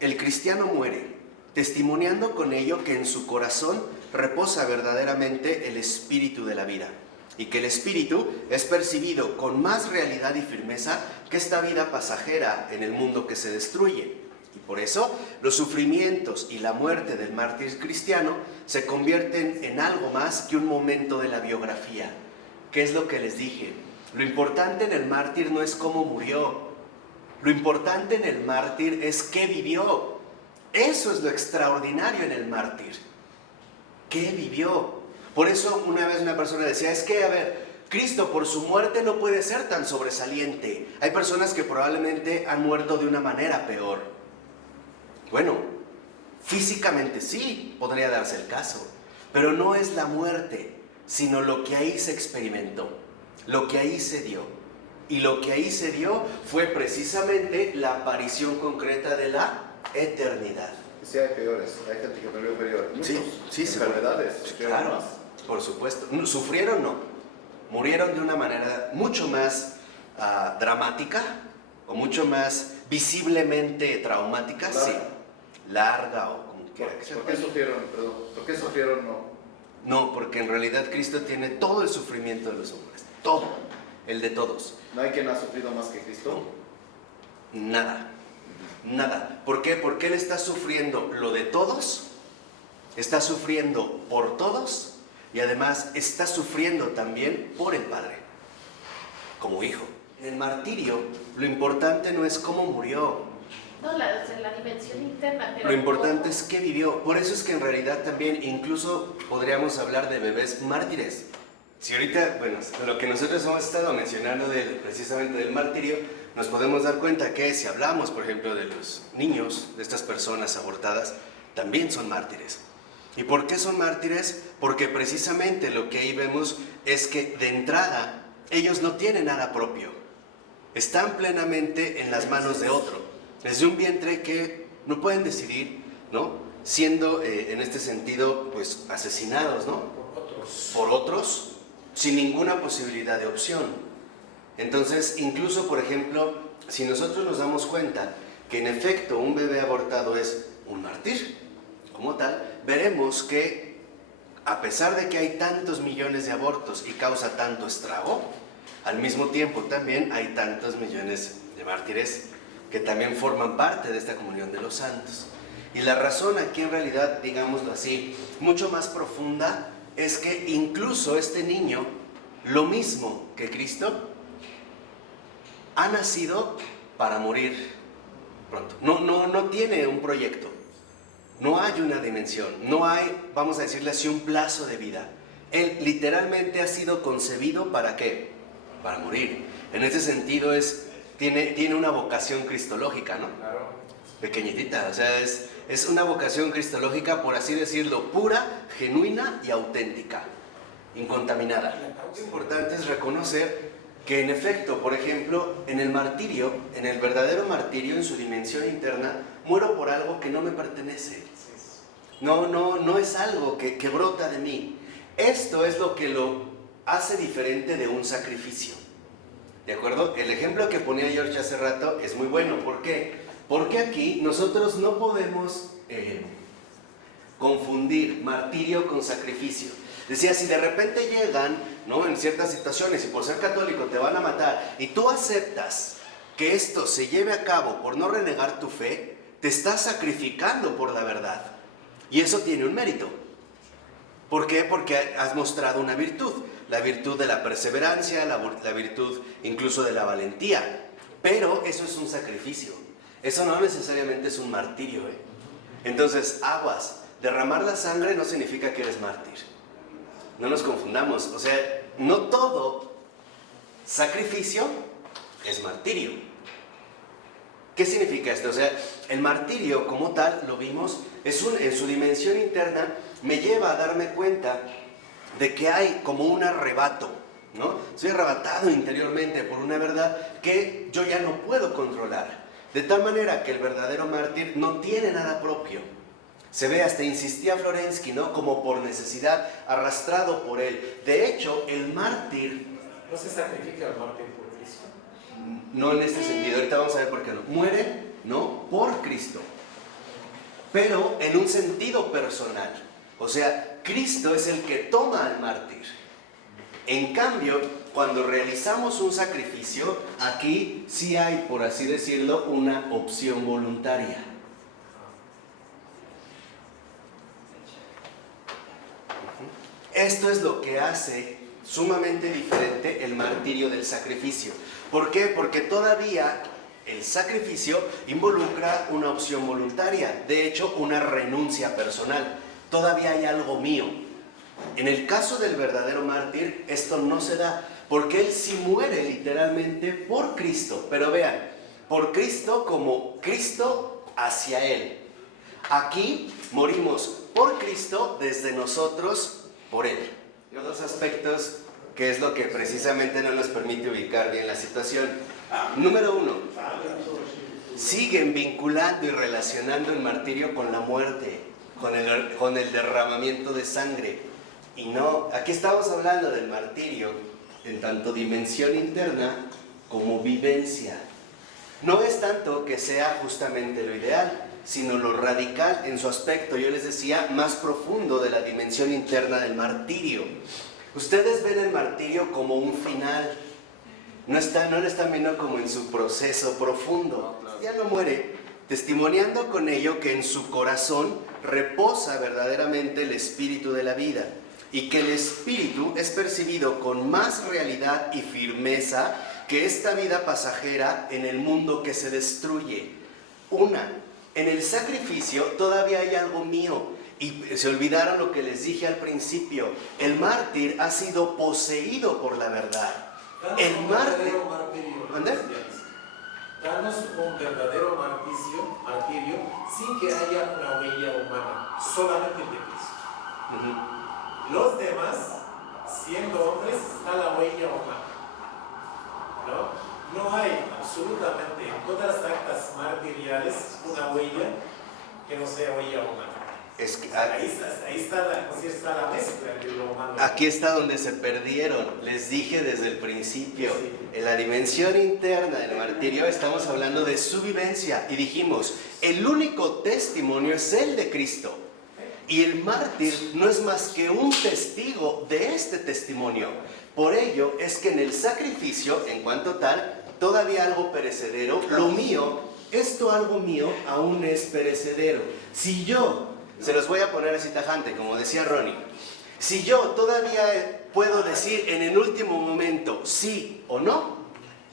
El cristiano muere, testimoniando con ello que en su corazón reposa verdaderamente el espíritu de la vida, y que el espíritu es percibido con más realidad y firmeza que esta vida pasajera en el mundo que se destruye. Y por eso los sufrimientos y la muerte del mártir cristiano se convierten en algo más que un momento de la biografía. ¿Qué es lo que les dije? Lo importante en el mártir no es cómo murió, lo importante en el mártir es qué vivió. Eso es lo extraordinario en el mártir. ¿Qué vivió? Por eso una vez una persona decía, es que, a ver, Cristo por su muerte no puede ser tan sobresaliente. Hay personas que probablemente han muerto de una manera peor. Bueno, físicamente sí, podría darse el caso, pero no es la muerte, sino lo que ahí se experimentó, lo que ahí se dio. Y lo que ahí se dio fue precisamente la aparición concreta de la eternidad. Sí, hay peores, hay gente que murió peor. Sí, enfermedades. Claro, más. por supuesto. ¿Sufrieron? No. Murieron de una manera mucho más dramática o mucho más visiblemente traumática, Larga. sí. Larga o como quiera que sea. ¿Por qué sufrieron? Perdón. ¿Por qué sufrieron? No, porque en realidad Cristo tiene todo el sufrimiento de los hombres. Todo. El de todos. ¿No hay quien ha sufrido más que Cristo? Nada. Nada. ¿Por qué? Porque Él está sufriendo lo de todos, está sufriendo por todos y además está sufriendo también por el Padre, como hijo. En el martirio, lo importante no es cómo murió, No, la dimensión interna. Pero Lo importante es que vivió. Por eso es que en realidad también incluso podríamos hablar de bebés mártires. Si ahorita, bueno, lo que nosotros hemos estado mencionando precisamente del martirio, nos podemos dar cuenta que si hablamos, por ejemplo, de los niños, de estas personas abortadas, también son mártires. ¿Y por qué son mártires? Porque precisamente lo que ahí vemos es que de entrada ellos no tienen nada propio. Están plenamente en las manos de otro. Desde un vientre que no pueden decidir, ¿no? Siendo en este sentido, pues asesinados, ¿no? Por otros, sin ninguna posibilidad de opción. Entonces, incluso, por ejemplo, si nosotros nos damos cuenta que en efecto un bebé abortado es un mártir, como tal, veremos que a pesar de que hay tantos millones de abortos y causa tanto estrago, al mismo tiempo también hay tantos millones de mártires que también forman parte de esta comunión de los santos. Y la razón aquí en realidad, digámoslo así, mucho más profunda, es que incluso este niño, lo mismo que Cristo, ha nacido para morir pronto. No tiene un proyecto, no hay una dimensión, no hay, vamos a decirle así, un plazo de vida. Él literalmente ha sido concebido ¿para qué? Para morir. En ese sentido tiene una vocación cristológica, ¿no? Claro. Pequeñitita, o sea, es una vocación cristológica, por así decirlo, pura, genuina y auténtica, incontaminada. Lo importante es reconocer que en efecto, por ejemplo, en el martirio, en el verdadero martirio, en su dimensión interna, muero por algo que no me pertenece. No es algo que brota de mí. Esto es lo que lo hace diferente de un sacrificio. ¿De acuerdo? El ejemplo que ponía George hace rato es muy bueno. ¿Por qué? Porque aquí nosotros no podemos confundir martirio con sacrificio. Decía, si de repente llegan, ¿no?, en ciertas situaciones y por ser católico te van a matar y tú aceptas que esto se lleve a cabo por no renegar tu fe, te estás sacrificando por la verdad. Y eso tiene un mérito. ¿Por qué? Porque has mostrado una virtud. La virtud de la perseverancia, la virtud incluso de la valentía. Pero eso es un sacrificio. Eso no necesariamente es un martirio, ¿eh? Entonces, aguas. Derramar la sangre no significa que eres mártir. No nos confundamos. O sea, no todo sacrificio es martirio. ¿Qué significa esto? O sea, el martirio como tal, lo vimos, en su dimensión interna, me lleva a darme cuenta de que hay como un arrebato, ¿no? Soy arrebatado interiormente por una verdad que yo ya no puedo controlar. De tal manera que el verdadero mártir no tiene nada propio. Se ve, hasta insistía Florensky, ¿no?, como por necesidad, arrastrado por él. De hecho, el mártir... ¿No se sacrifica el mártir por Cristo? No en este sentido, ahorita vamos a ver por qué no. Muere, ¿no?, por Cristo, pero en un sentido personal. O sea, Cristo es el que toma al mártir. En cambio, cuando realizamos un sacrificio, aquí sí hay, por así decirlo, una opción voluntaria. Esto es lo que hace sumamente diferente el martirio del sacrificio. ¿Por qué? Porque todavía el sacrificio involucra una opción voluntaria, de hecho una renuncia personal. Todavía hay algo mío. En el caso del verdadero mártir, esto no se da, porque él sí muere literalmente por Cristo. Pero vean, por Cristo como Cristo hacia él. Aquí morimos por Cristo desde nosotros por él. Y dos aspectos que es lo que precisamente no nos permite ubicar bien la situación. Número uno, siguen vinculando y relacionando el martirio con la muerte, con el derramamiento de sangre. Y no, aquí estamos hablando del martirio en tanto dimensión interna como vivencia. No es tanto que sea justamente lo ideal, sino lo radical en su aspecto, yo les decía, más profundo de la dimensión interna del martirio. Ustedes ven el martirio como un final, no lo están viendo como en su proceso profundo. Ya no muere, testimoniando con ello que en su corazón reposa verdaderamente el espíritu de la vida, y que el espíritu es percibido con más realidad y firmeza que esta vida pasajera en el mundo que se destruye. Una, en el sacrificio todavía hay algo mío. Y se olvidaron lo que les dije al principio. El mártir ha sido poseído por la verdad. El mártir... ¿Dónde? Danos un verdadero martirio sin que haya una huella humana, solamente el de Cristo. Los demás, siendo hombres, está la huella humana. No hay absolutamente en todas las actas martiriales una huella que no sea huella humana. Es que, ahí está la mezcla de lo humano. Aquí está donde se perdieron. Les dije desde el principio, en la dimensión interna del martirio estamos hablando de su vivencia y dijimos, el único testimonio es el de Cristo. Y el mártir no es más que un testigo de este testimonio. Por ello es que en el sacrificio, en cuanto tal, todavía algo perecedero, lo mío, esto algo mío aún es perecedero. Si yo, se los voy a poner así tajante, como decía Ronnie, si yo todavía puedo decir en el último momento sí o no,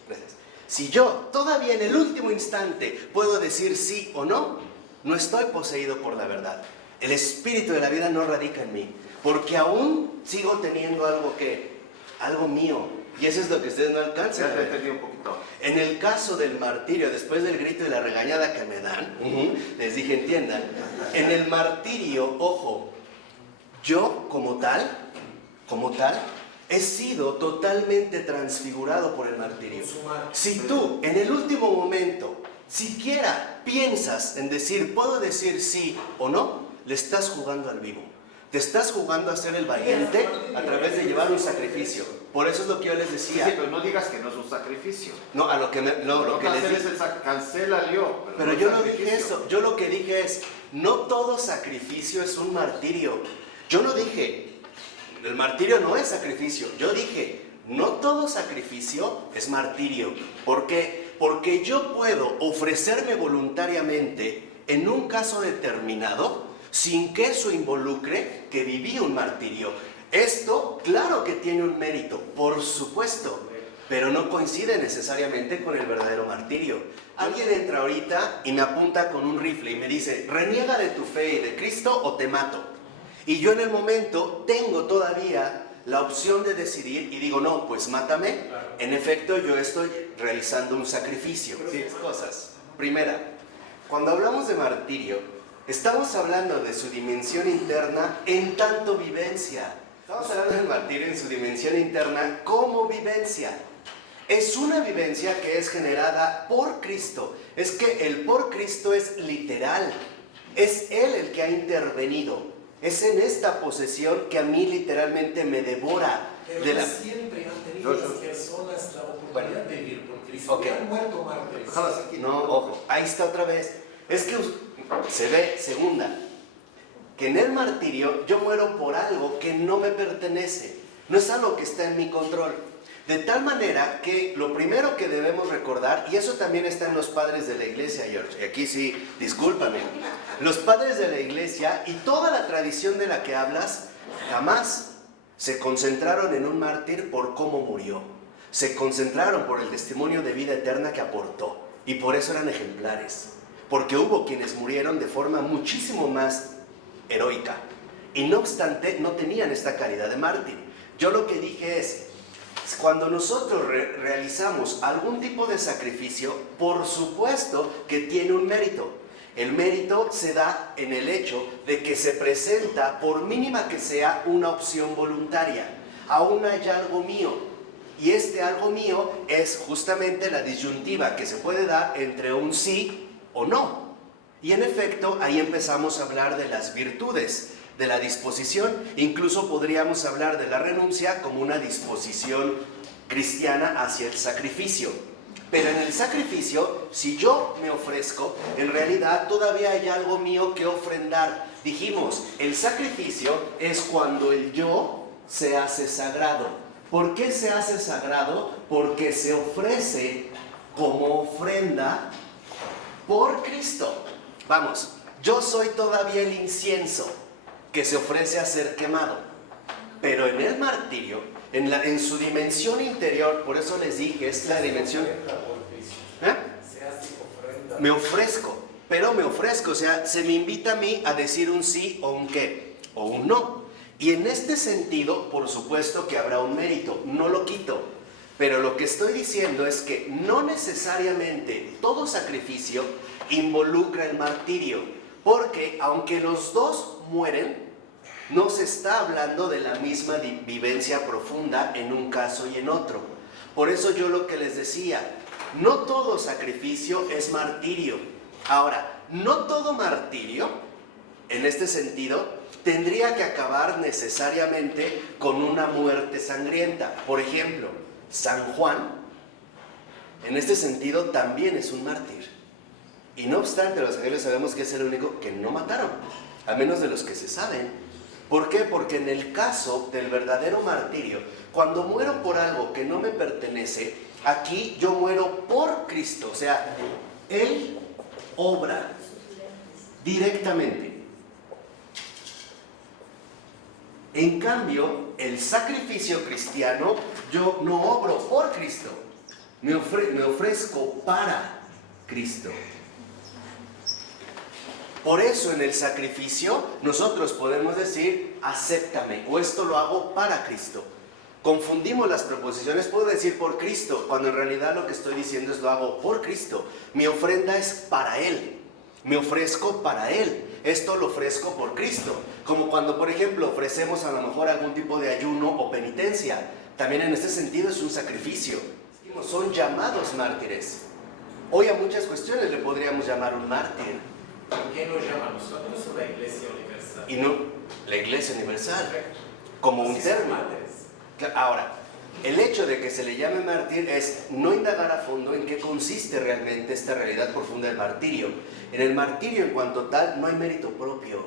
gracias. Si yo todavía en el último instante puedo decir sí o no, no estoy poseído por la verdad. El espíritu de la vida no radica en mí, porque aún sigo teniendo algo mío, y eso es lo que ustedes no alcanzan. Ya te entendí un poquito. En el caso del martirio, después del grito y la regañada que me dan, les dije, entiendan, en el martirio, ojo, yo como tal, he sido totalmente transfigurado por el martirio. Si tú, en el último momento, siquiera piensas en decir, puedo decir sí o no, le estás jugando al vivo. Te estás jugando a ser el valiente a través de llevar un sacrificio. Por eso es lo que yo les decía. Sí, pero no digas que no es un sacrificio. No, lo que les dije. Cancélalo. Pero yo no dije eso. Yo lo que dije es, no todo sacrificio es un martirio. Yo no dije, el martirio no es sacrificio. Yo dije, no todo sacrificio es martirio. ¿Por qué? Porque yo puedo ofrecerme voluntariamente en un caso determinado sin que eso involucre que viví un martirio. Esto, claro que tiene un mérito, por supuesto, pero no coincide necesariamente con el verdadero martirio. Alguien entra ahorita y me apunta con un rifle y me dice, reniega de tu fe y de Cristo o te mato. Y yo en el momento tengo todavía la opción de decidir y digo, no, pues mátame. En efecto, yo estoy realizando un sacrificio. Sí, cosas. Primera, cuando hablamos de martirio, estamos hablando de su dimensión interna en tanto vivencia. Estamos hablando del martirio en su dimensión interna como vivencia. Es una vivencia que es generada por Cristo. Es que el por Cristo es literal. Es Él el que ha intervenido. Es en esta posesión que a mí literalmente me devora. Pero siempre han tenido las personas la oportunidad de vivir por Cristo. Okay. Han muerto mártires. No, ojo, ahí está otra vez. Es que se ve, segunda, que en el martirio yo muero por algo que no me pertenece. No es algo que está en mi control. De tal manera que lo primero que debemos recordar, y eso también está en los padres de la iglesia, George, y aquí sí, discúlpame, los padres de la iglesia y toda la tradición de la que hablas, jamás se concentraron en un mártir por cómo murió. Se concentraron por el testimonio de vida eterna que aportó, y por eso eran ejemplares. Porque hubo quienes murieron de forma muchísimo más heroica, y no obstante no tenían esta calidad de mártir. Yo lo que dije es, cuando nosotros realizamos algún tipo de sacrificio, por supuesto que tiene un mérito. El mérito se da en el hecho de que se presenta, por mínima que sea, una opción voluntaria. Aún hay algo mío. Y este algo mío es justamente la disyuntiva que se puede dar entre un sí o no. Y en efecto, ahí empezamos a hablar de las virtudes, de la disposición. Incluso podríamos hablar de la renuncia como una disposición cristiana hacia el sacrificio. Pero en el sacrificio, si yo me ofrezco, en realidad todavía hay algo mío que ofrendar. Dijimos, el sacrificio es cuando el yo se hace sagrado. ¿Por qué se hace sagrado? Porque se ofrece como ofrenda por Cristo. Vamos, yo soy todavía el incienso que se ofrece a ser quemado. Pero en el martirio, en su dimensión interior, por eso les dije, es la dimensión... ¿Eh? Me ofrezco. pero me ofrezco, o sea, se me invita a mí a decir un sí o un qué, o un no. Y en este sentido, por supuesto que habrá un mérito, no lo quito. Pero lo que estoy diciendo es que no necesariamente todo sacrificio involucra el martirio, porque aunque los dos mueren, no se está hablando de la misma vivencia profunda en un caso y en otro. Por eso yo lo que les decía, no todo sacrificio es martirio. Ahora, no todo martirio, en este sentido, tendría que acabar necesariamente con una muerte sangrienta. Por ejemplo, San Juan, en este sentido, también es un mártir. Y no obstante, los evangelios sabemos que es el único que no mataron, a menos de los que se saben. ¿Por qué? Porque en el caso del verdadero martirio, cuando muero por algo que no me pertenece, aquí yo muero por Cristo. O sea, Él obra directamente. En cambio, el sacrificio cristiano, yo no obro por Cristo, me ofrezco para Cristo. Por eso en el sacrificio nosotros podemos decir, acéptame, o esto lo hago para Cristo. Confundimos las preposiciones, puedo decir por Cristo, cuando en realidad lo que estoy diciendo es lo hago por Cristo. Mi ofrenda es para Él, me ofrezco para Él. Esto lo ofrezco por Cristo. Como cuando, por ejemplo, ofrecemos a lo mejor algún tipo de ayuno o penitencia. También en este sentido es un sacrificio. Son llamados mártires. Hoy a muchas cuestiones le podríamos llamar un mártir. ¿Por qué nos llaman nosotros la Iglesia Universal? Y no la Iglesia Universal, como un término. Ahora, el hecho de que se le llame mártir es no indagar a fondo en qué consiste realmente esta realidad profunda del martirio. En el martirio en cuanto tal no hay mérito propio.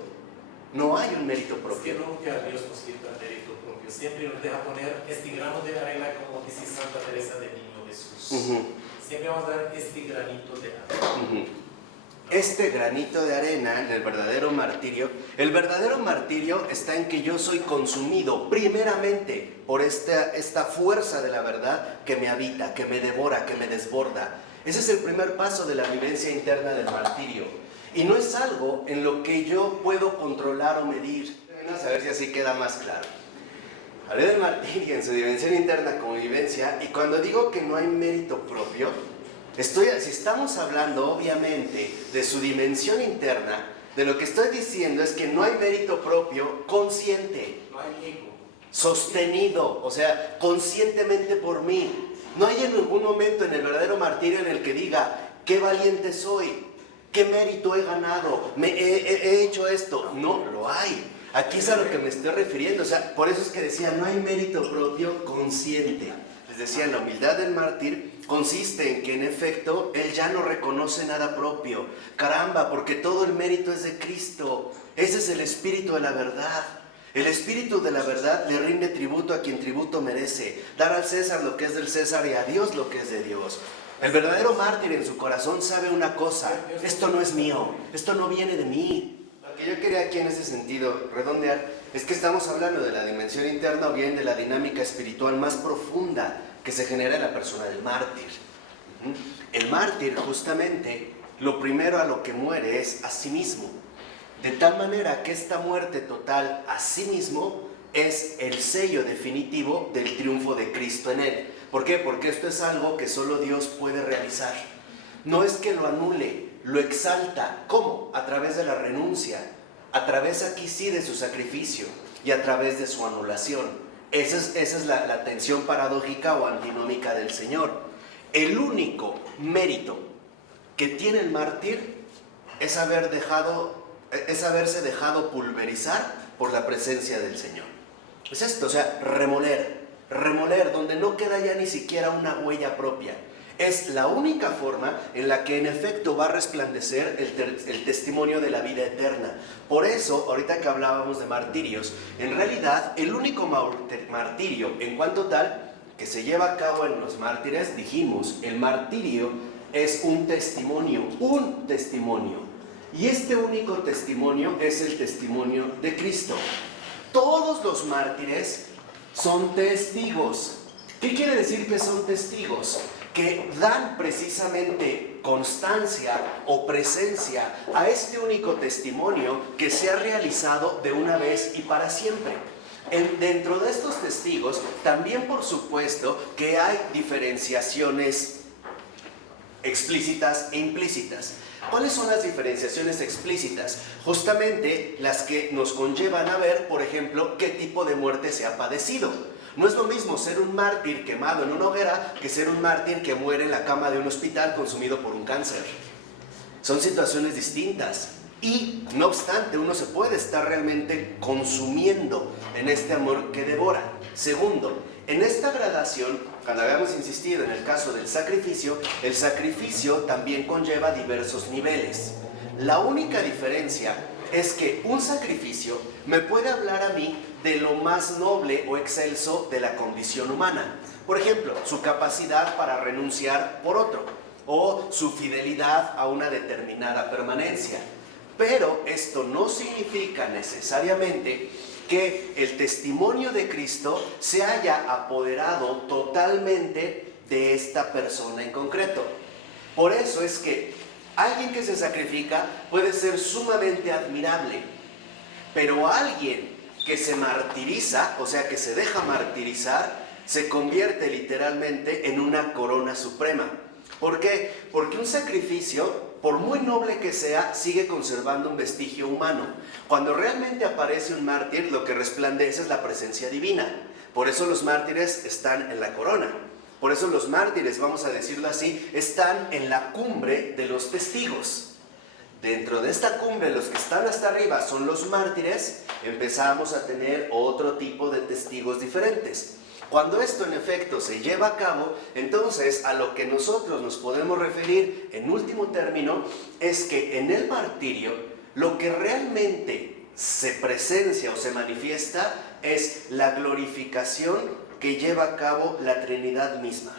No hay un mérito propio. Es que nunca Dios nos quita mérito propio. Siempre nos deja poner este grano de arena, como dice Santa Teresa de Niño Jesús. Siempre vamos a dar este granito de arena. Este granito de arena en el verdadero martirio está en que yo soy consumido primeramente por esta fuerza de la verdad que me habita, que me devora, que me desborda. Ese es el primer paso de la vivencia interna del martirio. Y no es algo en lo que yo puedo controlar o medir. Vamos a ver si así queda más claro. Hablé del martirio en su dimensión interna como vivencia, y cuando digo que no hay mérito propio, si estamos hablando obviamente de su dimensión interna, de lo que estoy diciendo es que no hay mérito propio consciente, No hay ego. sostenido, o sea, conscientemente por mí. No hay en ningún momento en el verdadero martirio en el que diga, qué valiente soy, qué mérito he ganado, he hecho esto. No, lo hay. Aquí es a lo que me estoy refiriendo, o sea, por eso es que decía, no hay mérito propio consciente. Les decía, la humildad del mártir consiste en que en efecto él ya no reconoce nada propio. Caramba, porque todo el mérito es de Cristo. Ese es el espíritu de la verdad. El espíritu de la verdad le rinde tributo a quien tributo merece. Dar al César lo que es del César y a Dios lo que es de Dios. El verdadero mártir en su corazón sabe una cosa: esto no es mío, esto no viene de mí. Lo que yo quería aquí en ese sentido redondear es que estamos hablando de la dimensión interna o bien de la dinámica espiritual más profunda que se genera en la persona del mártir. El mártir justamente lo primero a lo que muere es a sí mismo, de tal manera que esta muerte total a sí mismo es el sello definitivo del triunfo de Cristo en él. ¿Por qué? Porque esto es algo que solo Dios puede realizar. No es que lo anule, lo exalta. ¿Cómo? A través de la renuncia, a través aquí sí de su sacrificio y a través de su anulación. Esa es la tensión paradójica o antinómica del Señor. El único mérito que tiene el mártir es haberse dejado pulverizar por la presencia del Señor. Es esto, o sea, remoler, donde no queda ya ni siquiera una huella propia. Es la única forma en la que en efecto va a resplandecer el testimonio de la vida eterna. Por eso, ahorita que hablábamos de martirios, en realidad el único martirio en cuanto tal que se lleva a cabo en los mártires, dijimos, el martirio es un testimonio. Y este único testimonio es el testimonio de Cristo. Todos los mártires son testigos. ¿Qué quiere decir que son testigos? que dan precisamente constancia o presencia a este único testimonio que se ha realizado de una vez y para siempre. Dentro de estos testigos también, por supuesto, que hay diferenciaciones explícitas e implícitas. ¿Cuáles son las diferenciaciones explícitas? Justamente las que nos conllevan a ver, por ejemplo, qué tipo de muerte se ha padecido. No es lo mismo ser un mártir quemado en una hoguera que ser un mártir que muere en la cama de un hospital consumido por un cáncer. Son situaciones distintas. Y, no obstante, uno se puede estar realmente consumiendo en este amor que devora. Segundo, en esta gradación, cuando habíamos insistido en el caso del sacrificio, el sacrificio también conlleva diversos niveles. La única diferencia es que un sacrificio me puede hablar a mí de lo más noble o excelso de la condición humana. Por ejemplo, su capacidad para renunciar por otro, o su fidelidad a una determinada permanencia. Pero esto no significa necesariamente que el testimonio de Cristo se haya apoderado totalmente de esta persona en concreto. Por eso es que alguien que se sacrifica puede ser sumamente admirable, pero alguien que se martiriza, o sea que se deja martirizar, se convierte literalmente en una corona suprema. ¿Por qué? Porque un sacrificio, por muy noble que sea, sigue conservando un vestigio humano. Cuando realmente aparece un mártir, lo que resplandece es la presencia divina. Por eso los mártires están en la corona. Por eso los mártires, vamos a decirlo así, están en la cumbre de los testigos. Dentro de esta cumbre, los que están hasta arriba son los mártires. Empezamos a tener otro tipo de testigos diferentes. Cuando esto en efecto se lleva a cabo, entonces a lo que nosotros nos podemos referir en último término es que en el martirio lo que realmente se presencia o se manifiesta es la glorificación que lleva a cabo la Trinidad misma.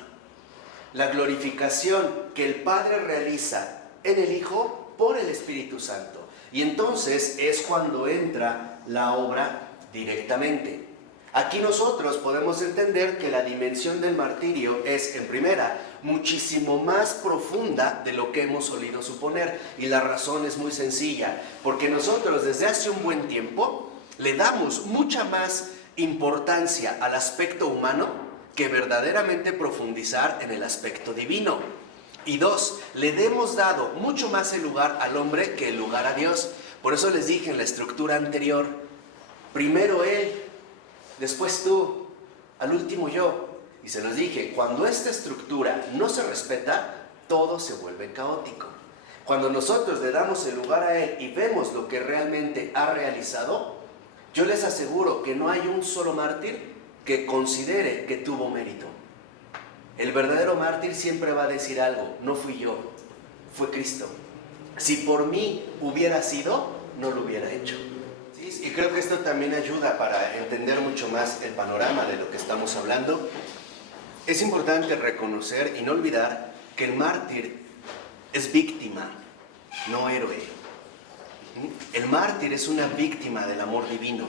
La glorificación que el Padre realiza en el Hijo por el Espíritu Santo. Y entonces es cuando entra la obra directamente. Aquí nosotros podemos entender que la dimensión del martirio es, en primera, muchísimo más profunda de lo que hemos solido suponer. Y la razón es muy sencilla, porque nosotros desde hace un buen tiempo le damos mucha más importancia al aspecto humano que verdaderamente profundizar en el aspecto divino. Y dos, le hemos dado mucho más el lugar al hombre que el lugar a Dios. Por eso les dije en la estructura anterior, primero Él, después tú, al último yo. Y se los dije, cuando esta estructura no se respeta, todo se vuelve caótico. Cuando nosotros le damos el lugar a Él y vemos lo que realmente ha realizado, yo les aseguro que no hay un solo mártir que considere que tuvo mérito. El verdadero mártir siempre va a decir algo, no fui yo, fue Cristo. Si por mí hubiera sido, no lo hubiera hecho. Y creo que esto también ayuda para entender mucho más el panorama de lo que estamos hablando. Es importante reconocer y no olvidar que el mártir es víctima, no héroe. El mártir es una víctima del amor divino.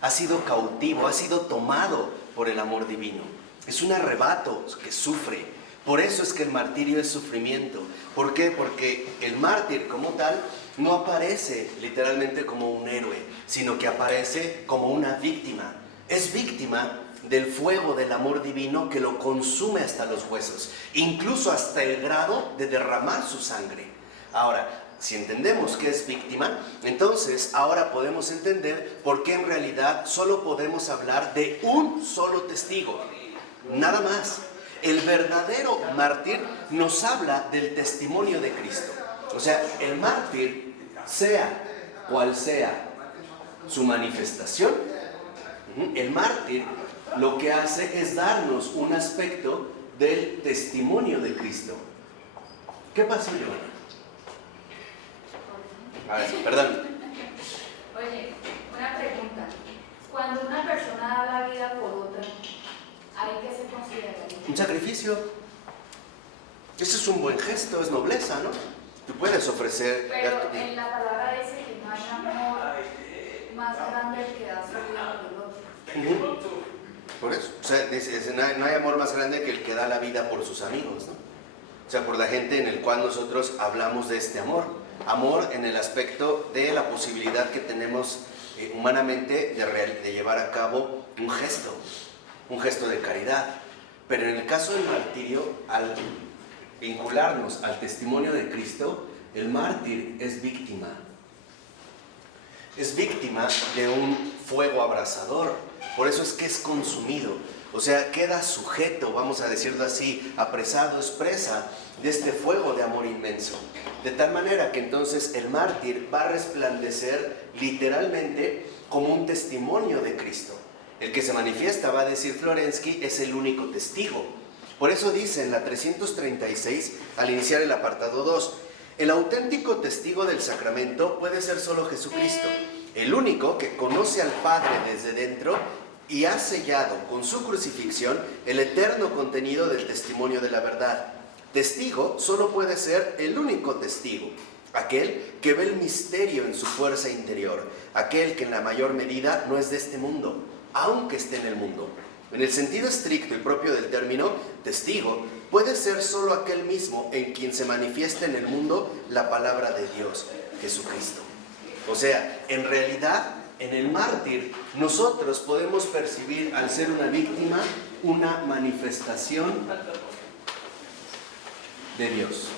Ha sido cautivo, ha sido tomado por el amor divino. Es un arrebato que sufre. Por eso es que el martirio es sufrimiento. ¿Por qué? Porque el mártir como tal no aparece literalmente como un héroe, sino que aparece como una víctima. Es víctima del fuego del amor divino que lo consume hasta los huesos, incluso hasta el grado de derramar su sangre. Ahora, si entendemos que es víctima, entonces ahora podemos entender por qué en realidad solo podemos hablar de un solo testigo, nada más. El verdadero mártir nos habla del testimonio de Cristo. O sea, el mártir, sea cual sea su manifestación, el mártir lo que hace es darnos un aspecto del testimonio de Cristo. ¿Qué pasó, Joana? A ver, perdón. Oye, una pregunta. Cuando una persona da la vida por otra, ¿hay qué se considera? Un sacrificio. Ese es un buen gesto, es nobleza, ¿no? Tú puedes ofrecer... Pero en la palabra dice que no hay amor más grande que da su vida por el otro. Por eso, o sea, no hay amor más grande que el que da la vida por sus amigos, ¿no? O sea, por la gente en el cual nosotros hablamos de este amor. Amor en el aspecto de la posibilidad que tenemos humanamente de llevar a cabo un gesto de caridad. Pero en el caso del martirio, al vincularnos al testimonio de Cristo, el mártir es víctima. Es víctima de un fuego abrasador. Por eso es que es consumido. O sea, queda sujeto, vamos a decirlo así, apresado, es presa de este fuego de amor inmenso. De tal manera que entonces el mártir va a resplandecer literalmente como un testimonio de Cristo. El que se manifiesta, va a decir Florensky, es el único testigo. Por eso dice en la 336, al iniciar el apartado 2, el auténtico testigo del sacramento puede ser solo Jesucristo, el único que conoce al Padre desde dentro y ha sellado con su crucifixión el eterno contenido del testimonio de la verdad. Testigo solo puede ser el único testigo, aquel que ve el misterio en su fuerza interior, aquel que en la mayor medida no es de este mundo, aunque esté en el mundo. En el sentido estricto y propio del término, testigo puede ser solo aquel mismo en quien se manifiesta en el mundo la palabra de Dios, Jesucristo. O sea, en realidad, en el mártir, nosotros podemos percibir, al ser una víctima, una manifestación de Dios.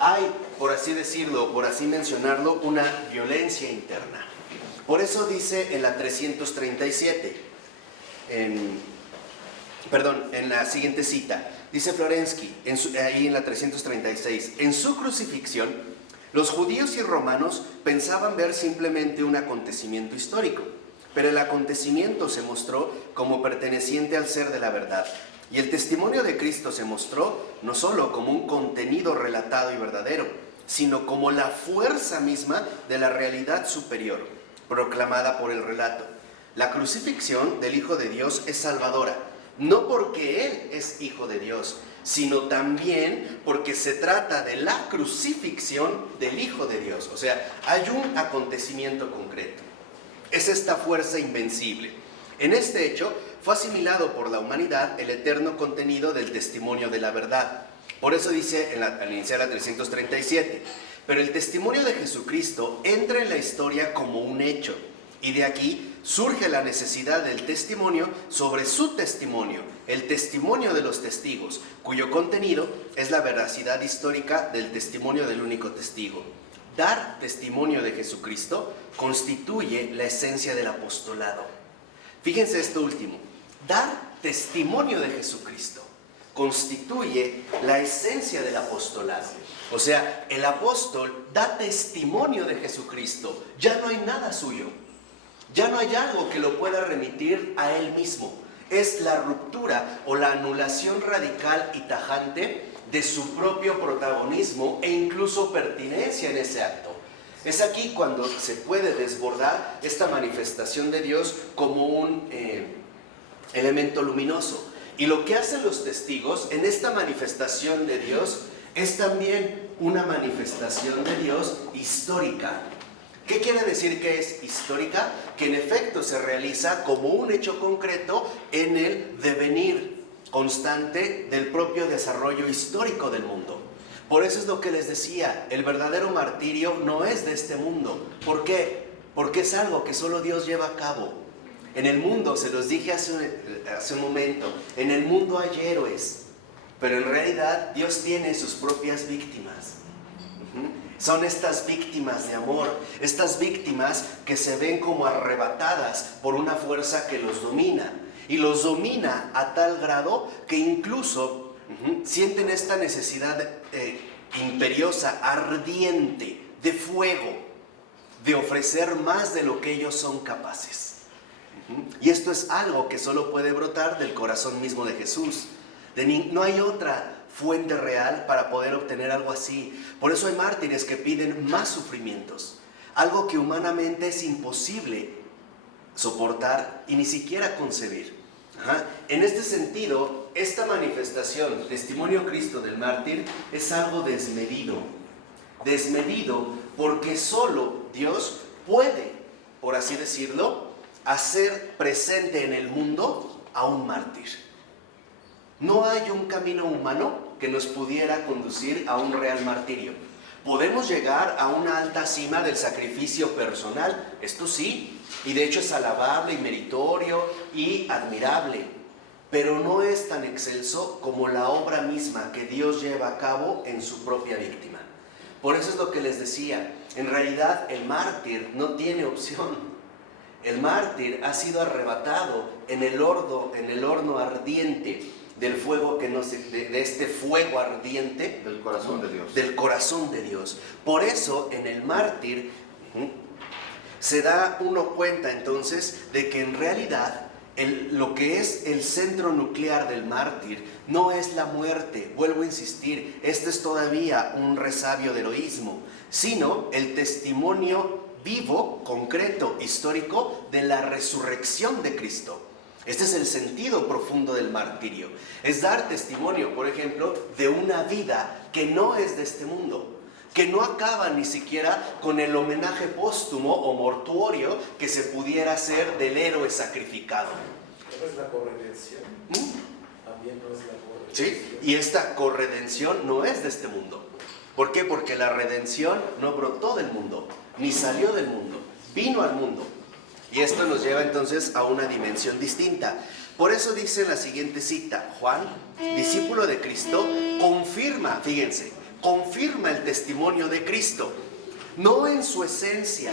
Hay, por así decirlo, por así mencionarlo, una violencia interna. Por eso dice en la 337, en la siguiente cita, dice Florensky, ahí en la 336, en su crucifixión, los judíos y romanos pensaban ver simplemente un acontecimiento histórico, pero el acontecimiento se mostró como perteneciente al ser de la verdad, y el testimonio de Cristo se mostró no solo como un contenido relatado y verdadero, sino como la fuerza misma de la realidad superior, proclamada por el relato. La crucifixión del Hijo de Dios es salvadora, no porque Él es Hijo de Dios, sino también porque se trata de la crucifixión del Hijo de Dios. O sea, hay un acontecimiento concreto. Es esta fuerza invencible. En este hecho, fue asimilado por la humanidad el eterno contenido del testimonio de la verdad. Por eso dice al iniciar la 337, pero el testimonio de Jesucristo entra en la historia como un hecho, y de aquí surge la necesidad del testimonio sobre su testimonio, el testimonio de los testigos, cuyo contenido es la veracidad histórica del testimonio del único testigo. Dar testimonio de Jesucristo constituye la esencia del apostolado. Fíjense esto último, dar testimonio de Jesucristo constituye la esencia del apostolado. O sea, el apóstol da testimonio de Jesucristo, ya no hay nada suyo, ya no hay algo que lo pueda remitir a él mismo. Es la ruptura o la anulación radical y tajante de su propio protagonismo e incluso pertinencia en ese acto. Es aquí cuando se puede desbordar esta manifestación de Dios como un elemento luminoso. Y lo que hacen los testigos en esta manifestación de Dios es también una manifestación de Dios histórica. ¿Qué quiere decir que es histórica? Que en efecto se realiza como un hecho concreto en el devenir constante del propio desarrollo histórico del mundo. Por eso es lo que les decía, el verdadero martirio no es de este mundo. ¿Por qué? Porque es algo que solo Dios lleva a cabo. En el mundo, se los dije hace un momento, en el mundo hay héroes, pero en realidad Dios tiene sus propias víctimas. Son estas víctimas de amor, estas víctimas que se ven como arrebatadas por una fuerza que los domina. Y los domina a tal grado que incluso sienten esta necesidad imperiosa, ardiente, de fuego, de ofrecer más de lo que ellos son capaces. Y esto es algo que solo puede brotar del corazón mismo de Jesús. No hay otra fuente real para poder obtener algo así. Por eso hay mártires que piden más sufrimientos, algo que humanamente es imposible soportar y ni siquiera concebir. En este sentido, esta manifestación, testimonio Cristo del mártir, es algo desmedido. Desmedido porque solo Dios puede, por así decirlo, hacer presente en el mundo a un mártir. No hay un camino humano que nos pudiera conducir a un real martirio. Podemos llegar a una alta cima del sacrificio personal, esto sí, y de hecho es alabable y meritorio y admirable, pero no es tan excelso como la obra misma que Dios lleva a cabo en su propia víctima. Por eso es lo que les decía, en realidad el mártir no tiene opción. El mártir ha sido arrebatado en el horno ardiente del fuego de este fuego ardiente Del corazón de Dios. Del corazón de Dios. Por eso en el mártir se da uno cuenta entonces de que en realidad lo que es el centro nuclear del mártir no es la muerte, vuelvo a insistir, este es todavía un resabio de heroísmo, sino el testimonio vivo, concreto, histórico de la resurrección de Cristo. Este es el sentido profundo del martirio. Es dar testimonio, por ejemplo, de una vida que no es de este mundo, que no acaba ni siquiera con el homenaje póstumo o mortuorio que se pudiera hacer del héroe sacrificado. ¿No es la corredención? También no es la corredención. Sí, y esta corredención no es de este mundo. ¿Por qué? Porque la redención no brotó del mundo, ni salió del mundo, vino al mundo. Y esto nos lleva entonces a una dimensión distinta. Por eso dice la siguiente cita, Juan, discípulo de Cristo, confirma, fíjense, confirma el testimonio de Cristo, no en su esencia.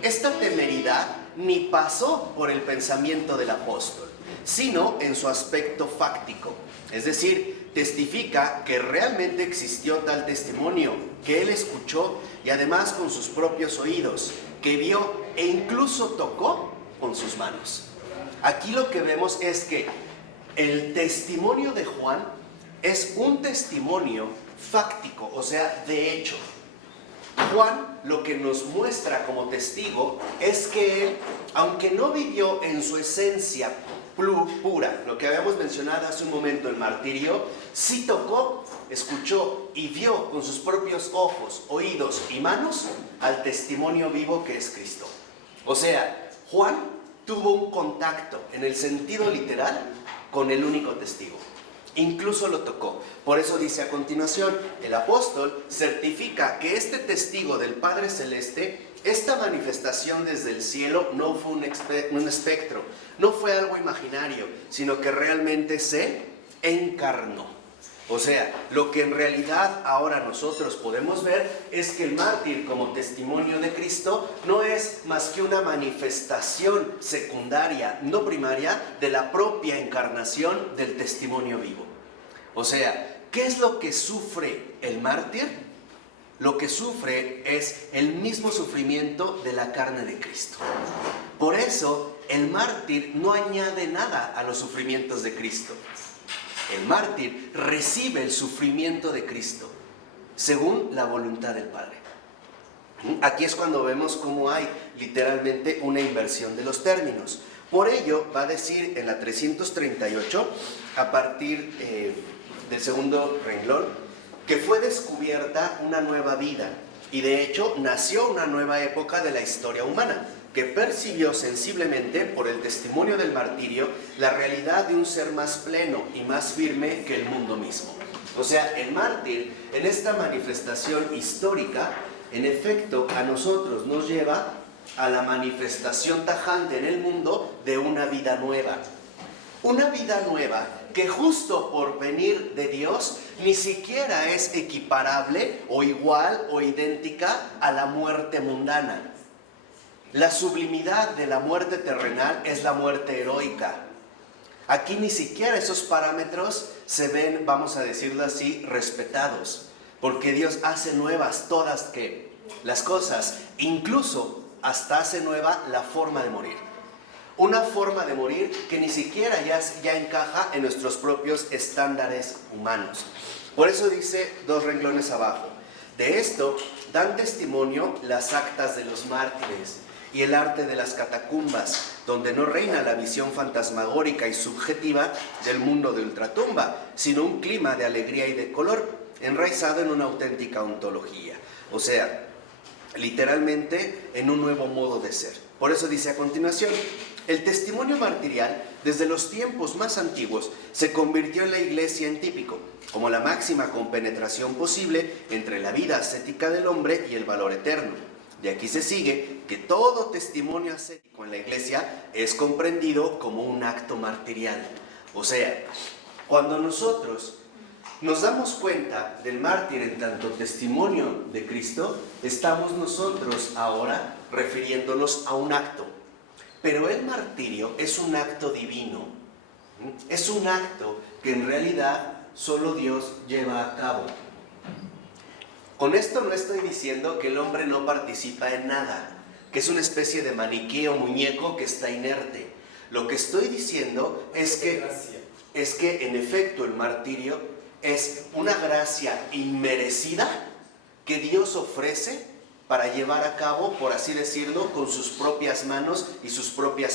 Esta temeridad ni pasó por el pensamiento del apóstol, sino en su aspecto fáctico. Es decir, testifica que realmente existió tal testimonio, que él escuchó y además con sus propios oídos, que vio e incluso tocó con sus manos. Aquí lo que vemos es que el testimonio de Juan es un testimonio fáctico, o sea, de hecho. Juan lo que nos muestra como testigo es que él, aunque no vivió en su esencia pura, lo que habíamos mencionado hace un momento, el martirio, sí tocó, escuchó y vio con sus propios ojos, oídos y manos al testimonio vivo que es Cristo. O sea, Juan tuvo un contacto en el sentido literal con el único testigo. Incluso lo tocó. Por eso dice a continuación, el apóstol certifica que este testigo del Padre Celeste, esta manifestación desde el cielo no fue un espectro, no fue algo imaginario, sino que realmente se encarnó. O sea, lo que en realidad ahora nosotros podemos ver es que el mártir como testimonio de Cristo no es más que una manifestación secundaria, no primaria, de la propia encarnación del testimonio vivo. O sea, ¿qué es lo que sufre el mártir? Lo que sufre es el mismo sufrimiento de la carne de Cristo. Por eso, el mártir no añade nada a los sufrimientos de Cristo. El mártir recibe el sufrimiento de Cristo, según la voluntad del Padre. Aquí es cuando vemos cómo hay literalmente una inversión de los términos. Por ello, va a decir en la 338, a partir del segundo renglón, que fue descubierta una nueva vida, y de hecho nació una nueva época de la historia humana, que percibió sensiblemente por el testimonio del martirio la realidad de un ser más pleno y más firme que el mundo mismo. O sea, el mártir en esta manifestación histórica, en efecto, a nosotros nos lleva a la manifestación tajante en el mundo de una vida nueva. Una vida nueva que justo por venir de Dios ni siquiera es equiparable o igual o idéntica a la muerte mundana. La sublimidad de la muerte terrenal es la muerte heroica. Aquí ni siquiera esos parámetros se ven, vamos a decirlo así, respetados, porque Dios hace nuevas todas las cosas, incluso hasta hace nueva la forma de morir. Una forma de morir que ni siquiera ya encaja en nuestros propios estándares humanos. Por eso dice 2 renglones abajo, de esto dan testimonio las actas de los mártires y el arte de las catacumbas, donde no reina la visión fantasmagórica y subjetiva del mundo de ultratumba, sino un clima de alegría y de color, enraizado en una auténtica ontología. O sea, literalmente en un nuevo modo de ser. Por eso dice a continuación, El testimonio martirial, desde los tiempos más antiguos, se convirtió en la iglesia en típico, como la máxima compenetración posible entre la vida ascética del hombre y el valor eterno. De aquí se sigue que todo testimonio ascético en la iglesia es comprendido como un acto martirial. O sea, cuando nosotros nos damos cuenta del mártir en tanto testimonio de Cristo, estamos nosotros ahora refiriéndonos a un acto. Pero el martirio es un acto divino. Es un acto que en realidad solo Dios lleva a cabo. Con esto no estoy diciendo que el hombre no participa en nada, que es una especie de maniquí o muñeco que está inerte. Lo que estoy diciendo es que en efecto el martirio es una gracia inmerecida que Dios ofrece para llevar a cabo, por así decirlo, con sus propias manos y su propia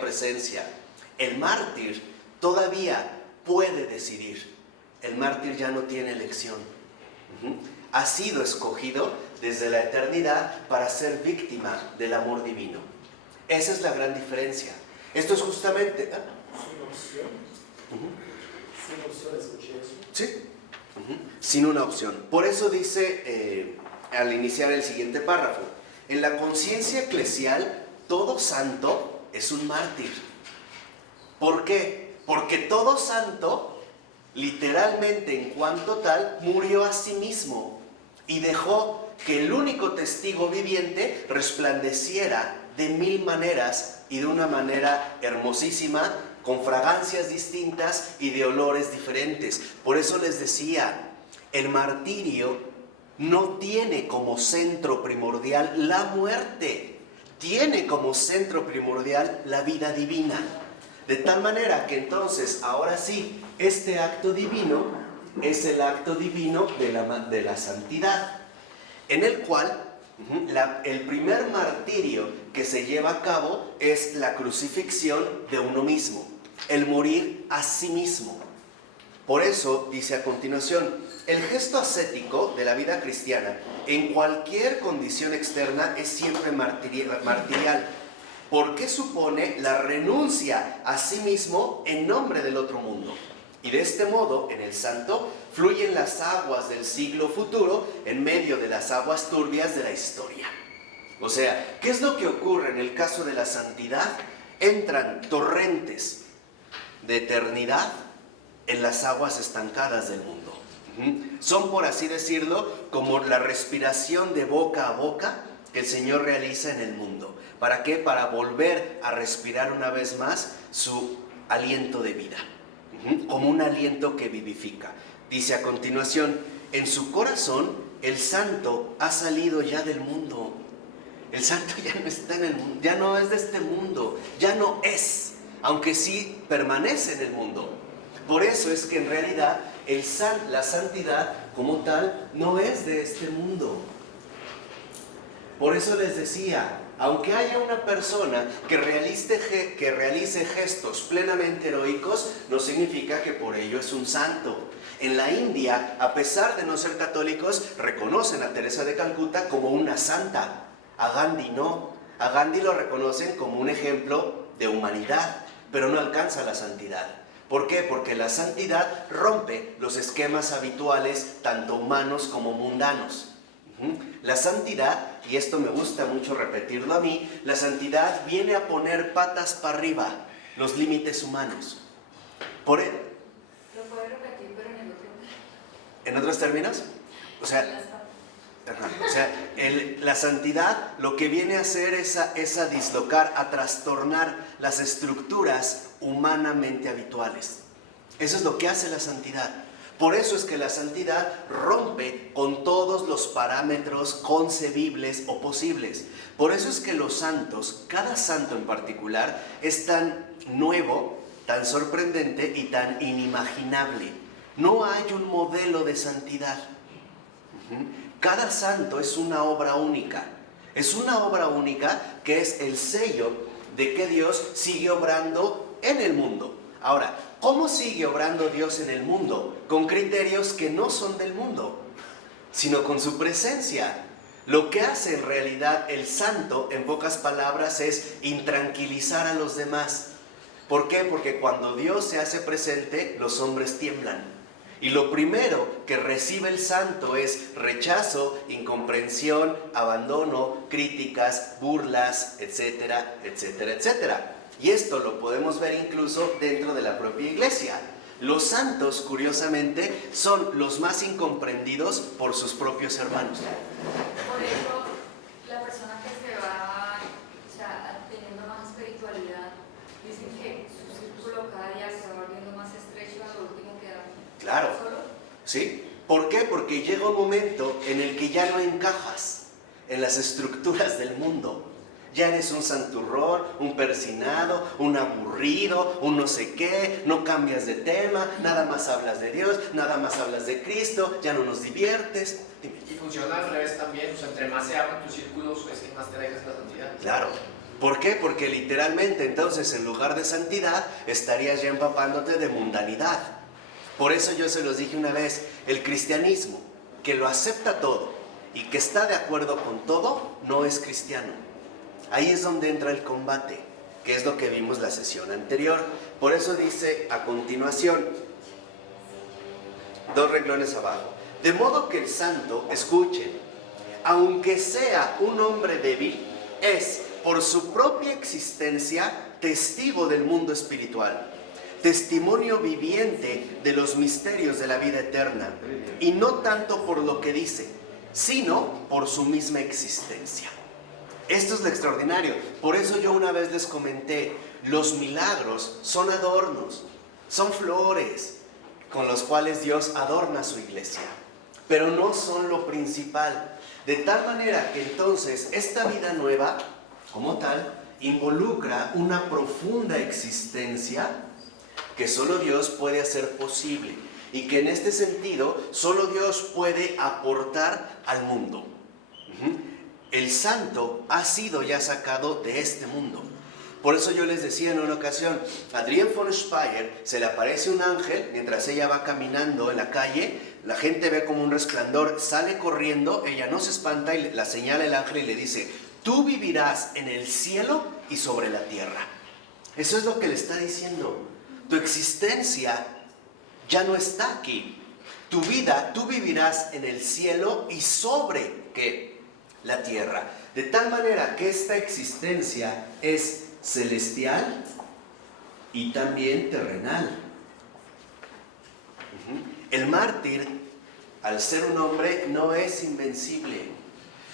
presencia. El mártir todavía puede decidir. El mártir ya no tiene elección. Ha sido escogido desde la eternidad para ser víctima del amor divino. Esa es la gran diferencia. Esto es justamente... Sin opción. Sin opción, escuché eso. Sí, sin una opción. Por eso dice, al iniciar el siguiente párrafo, en la conciencia eclesial, todo santo es un mártir. ¿Por qué? Porque todo santo, literalmente en cuanto tal, murió a sí mismo y dejó que el único testigo viviente resplandeciera de mil maneras y de una manera hermosísima, con fragancias distintas y de olores diferentes. Por eso les decía, el martirio no tiene como centro primordial la muerte, tiene como centro primordial la vida divina. De tal manera que entonces, ahora sí, este acto divino es el acto divino de la santidad, en el cual el primer martirio que se lleva a cabo es la crucifixión de uno mismo, el morir a sí mismo. Por eso dice a continuación, el gesto ascético de la vida cristiana en cualquier condición externa es siempre martirial, porque supone la renuncia a sí mismo en nombre del otro mundo. Y de este modo, en el santo, fluyen las aguas del siglo futuro en medio de las aguas turbias de la historia. O sea, ¿qué es lo que ocurre en el caso de la santidad? Entran torrentes de eternidad en las aguas estancadas del mundo. Son, por así decirlo, como la respiración de boca a boca que el Señor realiza en el mundo. ¿Para qué? Para volver a respirar una vez más su aliento de vida, como un aliento que vivifica. Dice a continuación, en su corazón el santo ha salido ya del mundo. El santo ya no está en el mundo, ya no es de este mundo, ya no es, aunque sí permanece en el mundo. Por eso es que en realidad la santidad como tal no es de este mundo. Por eso les decía, aunque haya una persona que realice gestos plenamente heroicos, no significa que por ello es un santo. En la India, a pesar de no ser católicos, reconocen a Teresa de Calcuta como una santa. A Gandhi no. A Gandhi lo reconocen como un ejemplo de humanidad, pero no alcanza la santidad. ¿Por qué? Porque la santidad rompe los esquemas habituales, tanto humanos como mundanos. La santidad, y esto me gusta mucho repetirlo a mí, la santidad viene a poner patas para arriba los límites humanos. ¿Lo puede repetir, pero en el otro? ¿En otros términos? O sea, la santidad lo que viene a hacer es a dislocar, a trastornar las estructuras humanamente habituales. Eso es lo que hace la santidad. Por eso es que la santidad rompe con todos los parámetros concebibles o posibles. Por eso es que los santos, cada santo en particular, es tan nuevo, tan sorprendente y tan inimaginable. No hay un modelo de santidad. Cada santo es una obra única. Es una obra única que es el sello de que Dios sigue obrando en el mundo. Ahora, ¿cómo sigue obrando Dios en el mundo? Con criterios que no son del mundo, sino con su presencia. Lo que hace en realidad el santo, en pocas palabras, es intranquilizar a los demás. ¿Por qué? Porque cuando Dios se hace presente, los hombres tiemblan. Y lo primero que recibe el santo es rechazo, incomprensión, abandono, críticas, burlas, etcétera, etcétera, etcétera. Y esto lo podemos ver incluso dentro de la propia iglesia. Los santos, curiosamente, son los más incomprendidos por sus propios hermanos. Por eso, la persona que se va, o sea, teniendo más espiritualidad, dicen que su círculo cada día se va volviendo más estrecho, a lo último queda Claro, solo. ¿sí? ¿Por qué? Porque llega un momento en el que ya no encajas en las estructuras del mundo. Ya eres un santurrón, un persinado, un aburrido, un no sé qué, no cambias de tema, nada más hablas de Dios, nada más hablas de Cristo, ya no nos diviertes. Dime. Y funciona al revés también, o sea, entre más se abren tus círculos, es que más te alejas de la santidad. Claro. ¿Por qué? Porque literalmente entonces en lugar de santidad estarías ya empapándote de mundanidad. Por eso yo se los dije una vez, el cristianismo que lo acepta todo y que está de acuerdo con todo, no es cristiano. Ahí es donde entra el combate, que es lo que vimos la sesión anterior. Por eso dice a continuación, 2 renglones abajo, de modo que el santo, escuchen, aunque sea un hombre débil, es por su propia existencia testigo del mundo espiritual, testimonio viviente de los misterios de la vida eterna, y no tanto por lo que dice, sino por su misma existencia. Esto es lo extraordinario. Por eso yo una vez les comenté, los milagros son adornos, son flores con los cuales Dios adorna su iglesia, pero no son lo principal. De tal manera que entonces esta vida nueva, como tal, involucra una profunda existencia que solo Dios puede hacer posible y que en este sentido solo Dios puede aportar al mundo. El santo ha sido ya sacado de este mundo. Por eso yo les decía en una ocasión, a Adrienne von Speyer se le aparece un ángel mientras ella va caminando en la calle, la gente ve como un resplandor, sale corriendo, ella no se espanta y la señala el ángel y le dice, tú vivirás en el cielo y sobre la tierra. Eso es lo que le está diciendo. Tu existencia ya no está aquí. Tu vida, tú vivirás en el cielo y sobre, ¿qué? La tierra. De tal manera que esta existencia es celestial y también terrenal. El mártir, al ser un hombre, no es invencible.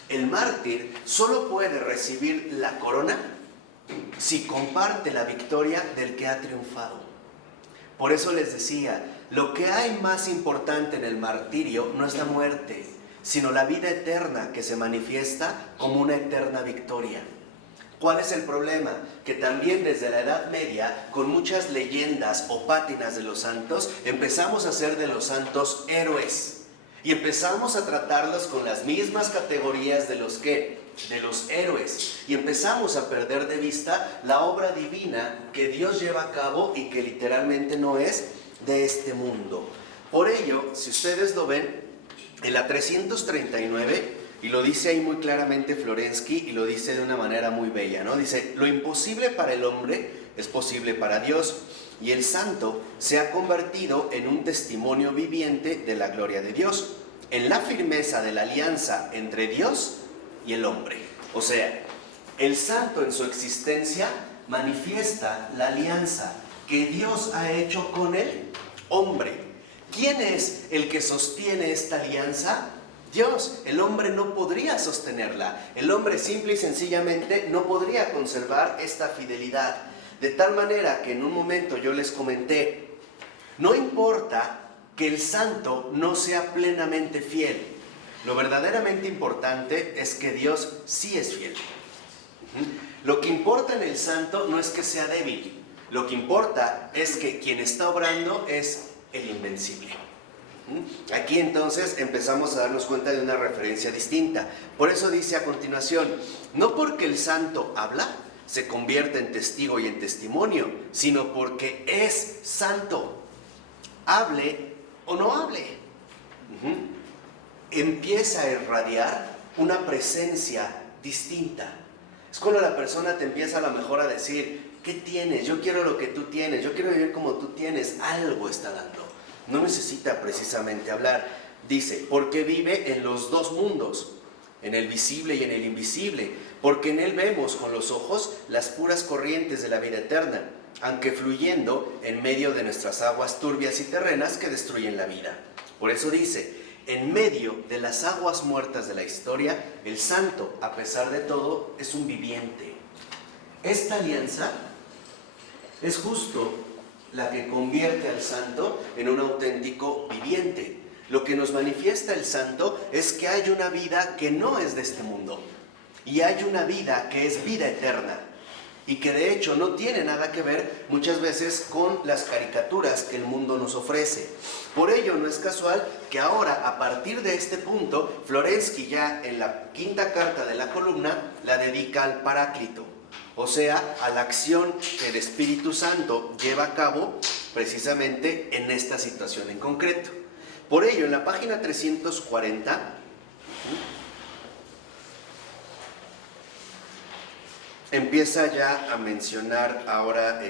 El mártir solo puede recibir la corona si comparte la victoria del que ha triunfado. Por eso les decía, lo que hay más importante en el martirio no es la muerte, sino la vida eterna que se manifiesta como una eterna victoria. ¿Cuál es el problema? Que también desde la Edad Media, con muchas leyendas o pátinas de los santos, empezamos a hacer de los santos héroes. Y empezamos a tratarlos con las mismas categorías de los héroes. Y empezamos a perder de vista la obra divina que Dios lleva a cabo y que literalmente no es de este mundo. Por ello, si ustedes lo ven, en la 339, y lo dice ahí muy claramente Florensky, y lo dice de una manera muy bella, ¿no? Dice, lo imposible para el hombre es posible para Dios, y el santo se ha convertido en un testimonio viviente de la gloria de Dios, en la firmeza de la alianza entre Dios y el hombre. O sea, el santo en su existencia manifiesta la alianza que Dios ha hecho con el hombre. ¿Quién es el que sostiene esta alianza? Dios. El hombre no podría sostenerla. El hombre simple y sencillamente no podría conservar esta fidelidad. De tal manera que en un momento yo les comenté, no importa que el santo no sea plenamente fiel. Lo verdaderamente importante es que Dios sí es fiel. Lo que importa en el santo no es que sea débil. Lo que importa es que quien está obrando es el invencible. Aquí entonces empezamos a darnos cuenta de una referencia distinta. Por eso dice a continuación, no porque el santo habla, se convierte en testigo y en testimonio, sino porque es santo. Hable o no hable. Empieza a irradiar una presencia distinta. Es cuando la persona te empieza a lo mejor a decir, ¿qué tienes? Yo quiero lo que tú tienes, yo quiero vivir como tú tienes. Algo está dando. No necesita precisamente hablar. Dice, porque vive en los dos mundos, en el visible y en el invisible, porque en él vemos con los ojos las puras corrientes de la vida eterna, aunque fluyendo en medio de nuestras aguas turbias y terrenas que destruyen la vida. Por eso dice, en medio de las aguas muertas de la historia, el santo, a pesar de todo, es un viviente. Esta alianza es justo la que convierte al santo en un auténtico viviente. Lo que nos manifiesta el santo es que hay una vida que no es de este mundo, y hay una vida que es vida eterna, y que de hecho no tiene nada que ver muchas veces con las caricaturas que el mundo nos ofrece. Por ello no es casual que ahora, a partir de este punto, Florensky ya en la quinta carta de la columna la dedica al Paráclito, o sea, a la acción que el Espíritu Santo lleva a cabo precisamente en esta situación en concreto. Por ello, en la página 340, empieza ya a mencionar ahora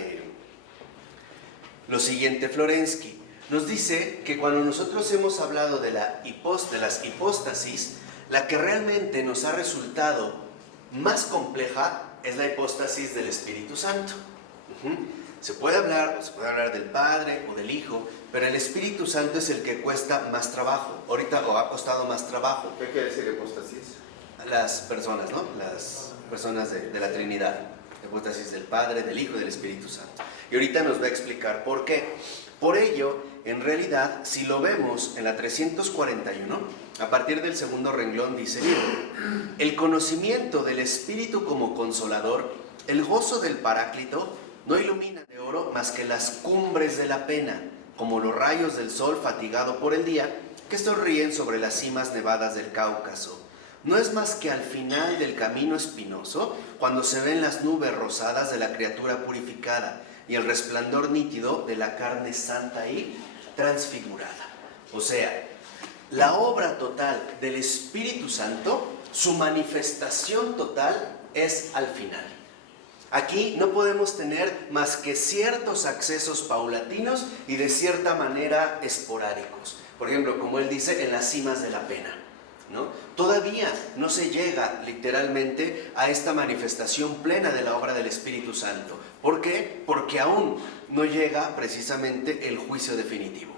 lo siguiente Florensky. Nos dice que cuando nosotros hemos hablado de las hipóstasis, la que realmente nos ha resultado más compleja es la hipóstasis del Espíritu Santo. Se puede hablar del Padre o del Hijo, pero el Espíritu Santo es el que cuesta más trabajo. Ahorita o ha costado más trabajo. ¿Qué quiere decir hipóstasis? Las personas, ¿no? Las personas de la Trinidad. Hipóstasis del Padre, del Hijo y del Espíritu Santo. Y ahorita nos va a explicar por qué. Por ello, en realidad, si lo vemos en la 341, a partir del segundo renglón dice, el conocimiento del Espíritu como consolador, el gozo del Paráclito, no ilumina de oro más que las cumbres de la pena, como los rayos del sol fatigado por el día, que sonríen sobre las cimas nevadas del Cáucaso. No es más que al final del camino espinoso, cuando se ven las nubes rosadas de la criatura purificada y el resplandor nítido de la carne santa y transfigurada. O sea, la obra total del Espíritu Santo, su manifestación total es al final. Aquí no podemos tener más que ciertos accesos paulatinos y de cierta manera esporádicos. Por ejemplo, como él dice, en las cimas de la pena, ¿no? Todavía no se llega literalmente a esta manifestación plena de la obra del Espíritu Santo. ¿Por qué? Porque aún no llega precisamente el juicio definitivo.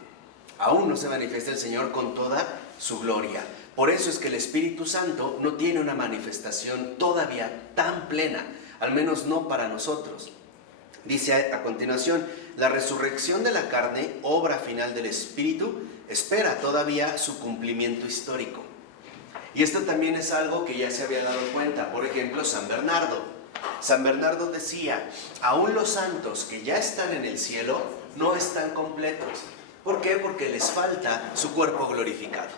Aún no se manifiesta el Señor con toda su gloria. Por eso es que el Espíritu Santo no tiene una manifestación todavía tan plena, al menos no para nosotros. Dice a continuación, la resurrección de la carne, obra final del Espíritu, espera todavía su cumplimiento histórico. Y esto también es algo que ya se había dado cuenta. Por ejemplo, San Bernardo. San Bernardo decía, aún los santos que ya están en el cielo no están completos. ¿Por qué? Porque les falta su cuerpo glorificado.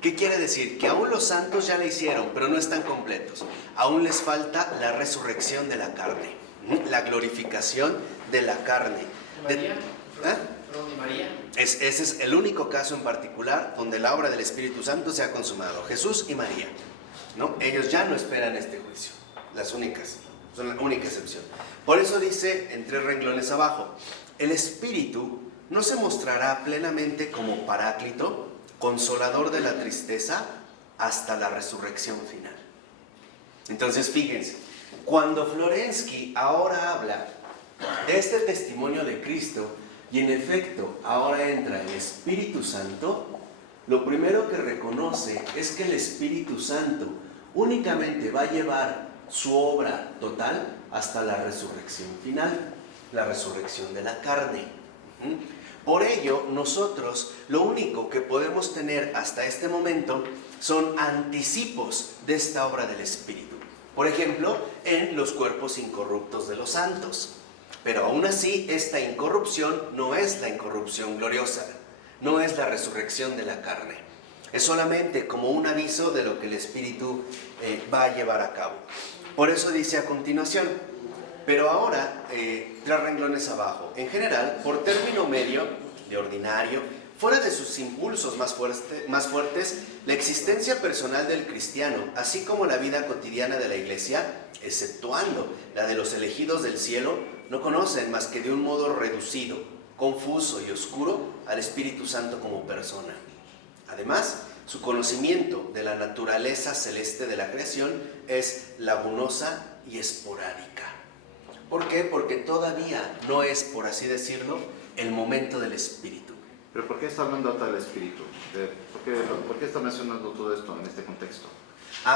¿Qué quiere decir? Que aún los santos ya la hicieron, pero no están completos. Aún les falta la resurrección de la carne, la glorificación de la carne. ¿María? ¿Y María? Ese es el único caso en particular donde la obra del Espíritu Santo se ha consumado. Jesús y María, ¿no? Ellos ya no esperan este juicio. Son la única excepción. Por eso dice en 3 renglones abajo, el Espíritu no se mostrará plenamente como Paráclito, consolador de la tristeza, hasta la resurrección final. Entonces fíjense, cuando Florensky ahora habla de este testimonio de Cristo, y en efecto ahora entra el Espíritu Santo, lo primero que reconoce es que el Espíritu Santo únicamente va a llevar su obra total hasta la resurrección final, la resurrección de la carne. Por ello, nosotros lo único que podemos tener hasta este momento son anticipos de esta obra del Espíritu. Por ejemplo, en los cuerpos incorruptos de los santos. Pero aún así, esta incorrupción no es la incorrupción gloriosa, no es la resurrección de la carne. Es solamente como un aviso de lo que el Espíritu va a llevar a cabo. Por eso dice a continuación, pero ahora, 3 renglones abajo, en general, por término medio, de ordinario, Fuera de sus impulsos más fuertes, la existencia personal del cristiano, así como la vida cotidiana de la iglesia, exceptuando la de los elegidos del cielo, no conocen más que de un modo reducido, confuso y oscuro al Espíritu Santo como persona. Además, su conocimiento de la naturaleza celeste de la creación es lagunosa y esporádica. ¿Por qué? Porque todavía no es, por así decirlo, el momento del Espíritu. ¿Pero por qué está hablando hasta del Espíritu? ¿Por qué está mencionando todo esto en este contexto?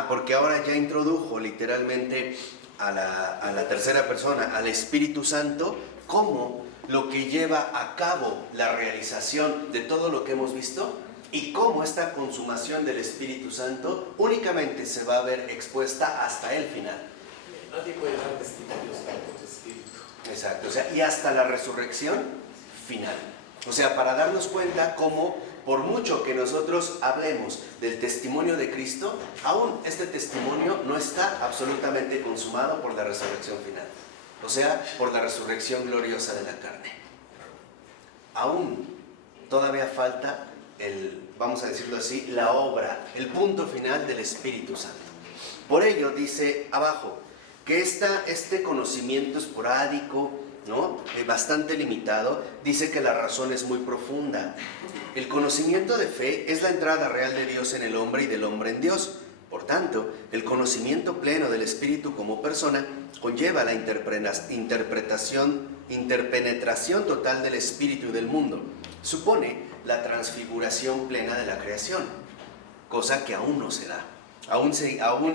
Porque ahora ya introdujo literalmente a la tercera persona, al Espíritu Santo, como lo que lleva a cabo la realización de todo lo que hemos visto, y cómo esta consumación del Espíritu Santo únicamente se va a ver expuesta hasta el final. Nadie puede dar testimonios de tu espíritu. Exacto, o sea, y hasta la resurrección final. O sea, para darnos cuenta cómo, por mucho que nosotros hablemos del testimonio de Cristo, aún este testimonio no está absolutamente consumado por la resurrección final. O sea, por la resurrección gloriosa de la carne. Aún todavía falta vamos a decirlo así, la obra, el punto final del Espíritu Santo. Por ello dice abajo que este conocimiento esporádico, ¿no?, bastante limitado, dice que la razón es muy profunda. El conocimiento de fe es la entrada real de Dios en el hombre y del hombre en Dios. Por tanto, el conocimiento pleno del Espíritu como persona conlleva la interpenetración total del Espíritu y del mundo. Supone la transfiguración plena de la creación, cosa que aún no se da. Aún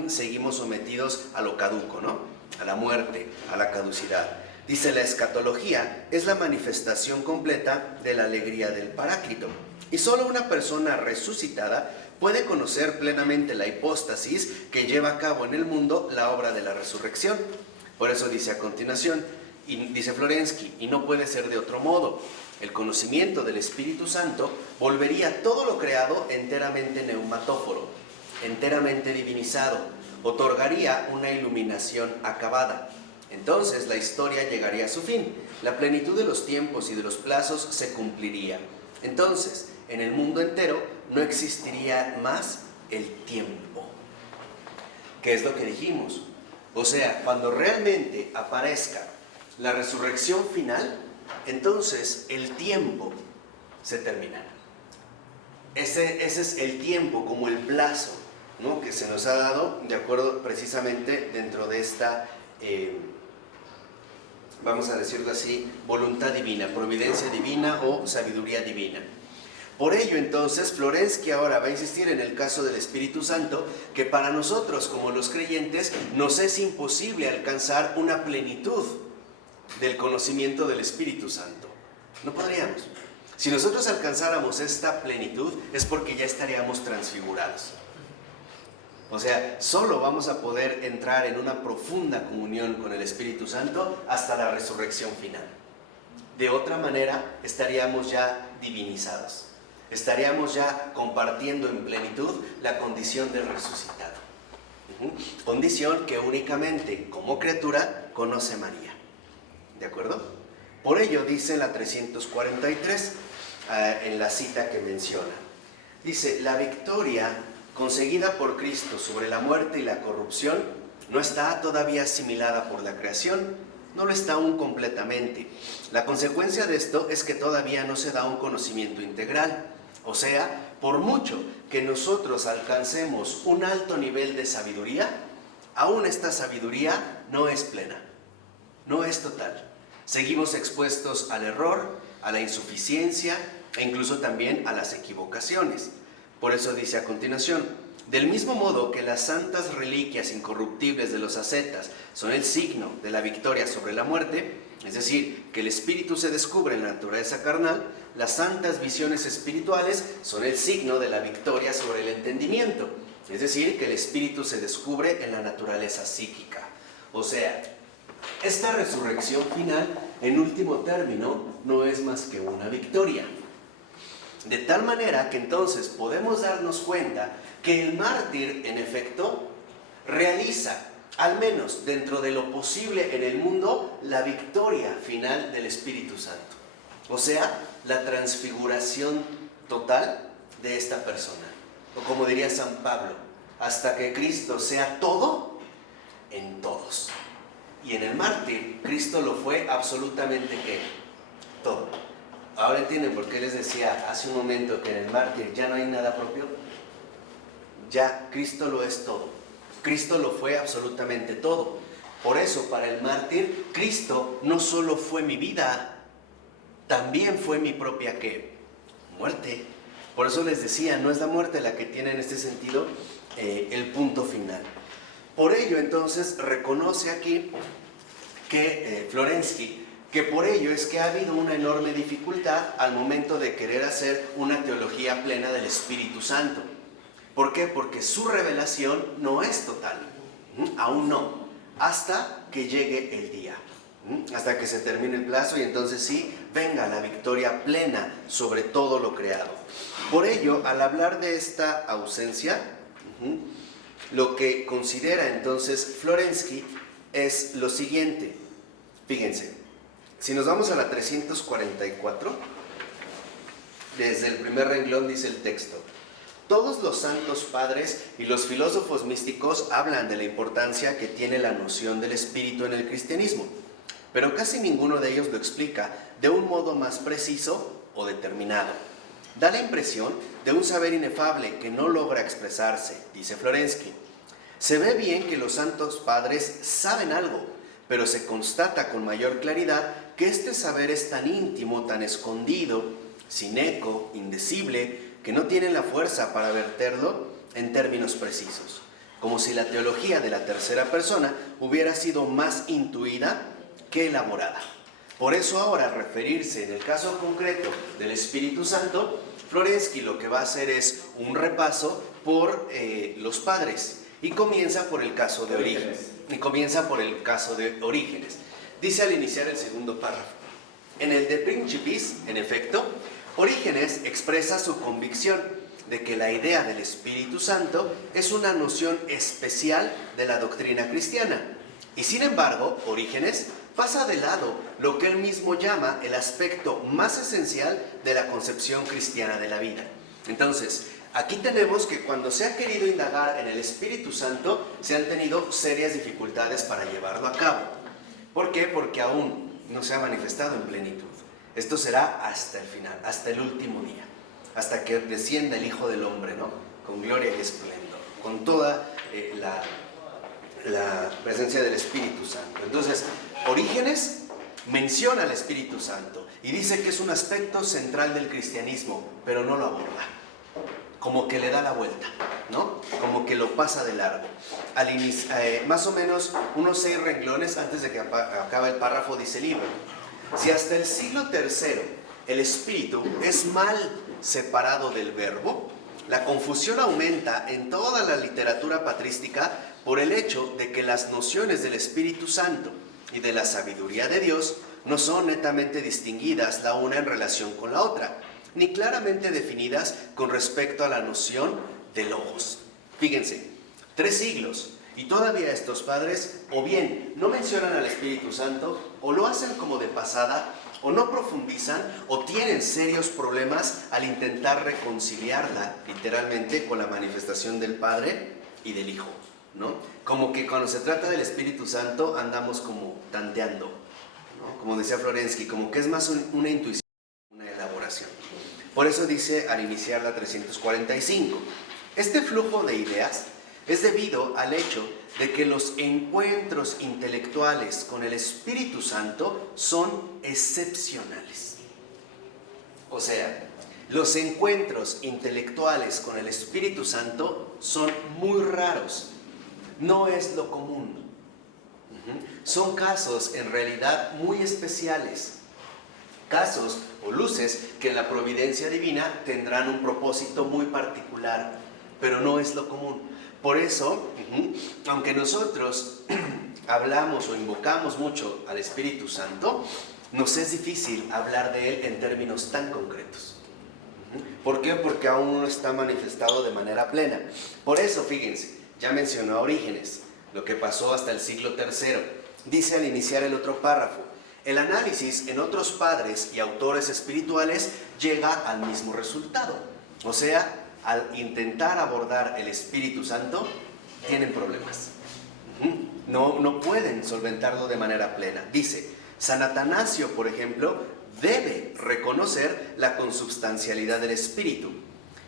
seguimos sometidos a lo caduco, ¿no?, a la muerte, a la caducidad. Dice, la escatología es la manifestación completa de la alegría del Paráclito. Y solo una persona resucitada puede conocer plenamente la hipóstasis que lleva a cabo en el mundo la obra de la resurrección. Por eso dice a continuación, y dice Florensky, y no puede ser de otro modo. El conocimiento del Espíritu Santo volvería todo lo creado enteramente neumatóforo, enteramente divinizado, otorgaría una iluminación acabada. Entonces la historia llegaría a su fin, la plenitud de los tiempos y de los plazos se cumpliría. Entonces, en el mundo entero no existiría más el tiempo. ¿Qué es lo que dijimos? O sea, cuando realmente aparezca la resurrección final, entonces el tiempo se termina. Ese es el tiempo como el plazo, ¿no?, que se nos ha dado de acuerdo precisamente dentro de esta, vamos a decirlo así, voluntad divina, providencia divina o sabiduría divina. Por ello, entonces, Florensky ahora va a insistir en el caso del Espíritu Santo, que para nosotros como los creyentes nos es imposible alcanzar una plenitud del conocimiento del Espíritu Santo. No podríamos. Si nosotros alcanzáramos esta plenitud es porque ya estaríamos transfigurados. O sea, solo vamos a poder entrar en una profunda comunión con el Espíritu Santo hasta la resurrección final. De otra manera, estaríamos ya divinizados. Estaríamos ya compartiendo en plenitud la condición del resucitado. Condición que únicamente como criatura conoce María. ¿De acuerdo? Por ello dice la 343, en la cita que menciona. Dice, la victoria conseguida por Cristo sobre la muerte y la corrupción no está todavía asimilada por la creación, no lo está aún completamente. La consecuencia de esto es que todavía no se da un conocimiento integral. O sea, por mucho que nosotros alcancemos un alto nivel de sabiduría, aún esta sabiduría no es plena, no es total. Seguimos expuestos al error, a la insuficiencia e incluso también a las equivocaciones. Por eso dice a continuación, del mismo modo que las santas reliquias incorruptibles de los ascetas son el signo de la victoria sobre la muerte, es decir, que el espíritu se descubre en la naturaleza carnal, las santas visiones espirituales son el signo de la victoria sobre el entendimiento, es decir, que el espíritu se descubre en la naturaleza psíquica. O sea, esta resurrección final, en último término, no es más que una victoria. De tal manera que entonces podemos darnos cuenta que el mártir, en efecto, realiza, al menos dentro de lo posible en el mundo, la victoria final del Espíritu Santo. O sea, la transfiguración total de esta persona. O como diría San Pablo, hasta que Cristo sea todo en todos. Y en el mártir, Cristo lo fue absolutamente ¿qué? Todo. Ahora entienden por qué les decía hace un momento que en el mártir ya no hay nada propio. Ya, Cristo lo es todo. Cristo lo fue absolutamente todo. Por eso, para el mártir, Cristo no solo fue mi vida, también fue mi propia ¿qué? Muerte. Por eso les decía, no es la muerte la que tiene en este sentido el punto final. Por ello, entonces, reconoce aquí que Florensky, que por ello es que ha habido una enorme dificultad al momento de querer hacer una teología plena del Espíritu Santo. ¿Por qué? Porque su revelación no es total, aún no, hasta que llegue el día, hasta que se termine el plazo y entonces sí, venga la victoria plena sobre todo lo creado. Por ello, al hablar de esta ausencia, lo que considera entonces Florensky es lo siguiente. Fíjense, si nos vamos a la 344, desde el primer renglón dice el texto: todos los santos padres y los filósofos místicos hablan de la importancia que tiene la noción del espíritu en el cristianismo, pero casi ninguno de ellos lo explica de un modo más preciso o determinado. Da la impresión de un saber inefable que no logra expresarse, dice Florensky. Se ve bien que los santos padres saben algo, pero se constata con mayor claridad que este saber es tan íntimo, tan escondido, sin eco, indecible, que no tienen la fuerza para verterlo en términos precisos, como si la teología de la tercera persona hubiera sido más intuida que elaborada. Por eso ahora, al referirse en el caso concreto del Espíritu Santo, Florensky lo que va a hacer es un repaso por los padres y comienza por el caso de Orígenes. Dice al iniciar el segundo párrafo: en el De Principis, en efecto, Orígenes expresa su convicción de que la idea del Espíritu Santo es una noción especial de la doctrina cristiana. Y sin embargo, Orígenes pasa de lado lo que él mismo llama el aspecto más esencial de la concepción cristiana de la vida. Entonces, aquí tenemos que cuando se ha querido indagar en el Espíritu Santo, se han tenido serias dificultades para llevarlo a cabo. ¿Por qué? Porque aún no se ha manifestado en plenitud. Esto será hasta el final, hasta el último día, hasta que descienda el Hijo del Hombre, ¿no? Con gloria y esplendor, con toda la presencia del Espíritu Santo. Entonces, Orígenes menciona al Espíritu Santo y dice que es un aspecto central del cristianismo, pero no lo aborda. Como que le da la vuelta, ¿no? Como que lo pasa de largo. Más o menos unos 6 renglones antes de que acabe el párrafo dice el libro: si hasta el siglo III el espíritu es mal separado del verbo, la confusión aumenta en toda la literatura patrística por el hecho de que las nociones del Espíritu Santo y de la sabiduría de Dios no son netamente distinguidas la una en relación con la otra, ni claramente definidas con respecto a la noción de logos. Fíjense, 3 siglos. Y todavía estos padres o bien no mencionan al Espíritu Santo, o lo hacen como de pasada, o no profundizan, o tienen serios problemas al intentar reconciliarla literalmente con la manifestación del Padre y del Hijo, ¿no? Como que cuando se trata del Espíritu Santo andamos como tanteando, ¿no? Como decía Florensky, como que es más una intuición, una elaboración. Por eso dice al iniciar la 345, este flujo de ideas es debido al hecho de que los encuentros intelectuales con el Espíritu Santo son excepcionales. O sea, los encuentros intelectuales con el Espíritu Santo son muy raros, no es lo común. Son casos en realidad muy especiales, casos o luces que en la providencia divina tendrán un propósito muy particular, pero no es lo común. Por eso, aunque nosotros hablamos o invocamos mucho al Espíritu Santo, nos es difícil hablar de él en términos tan concretos. ¿Por qué? Porque aún no está manifestado de manera plena. Por eso, fíjense, ya mencionó a Orígenes, lo que pasó hasta el siglo III. Dice al iniciar el otro párrafo: el análisis en otros padres y autores espirituales llega al mismo resultado. O sea, al intentar abordar el Espíritu Santo, tienen problemas. No pueden solventarlo de manera plena. Dice, San Atanasio, por ejemplo, debe reconocer la consubstancialidad del Espíritu.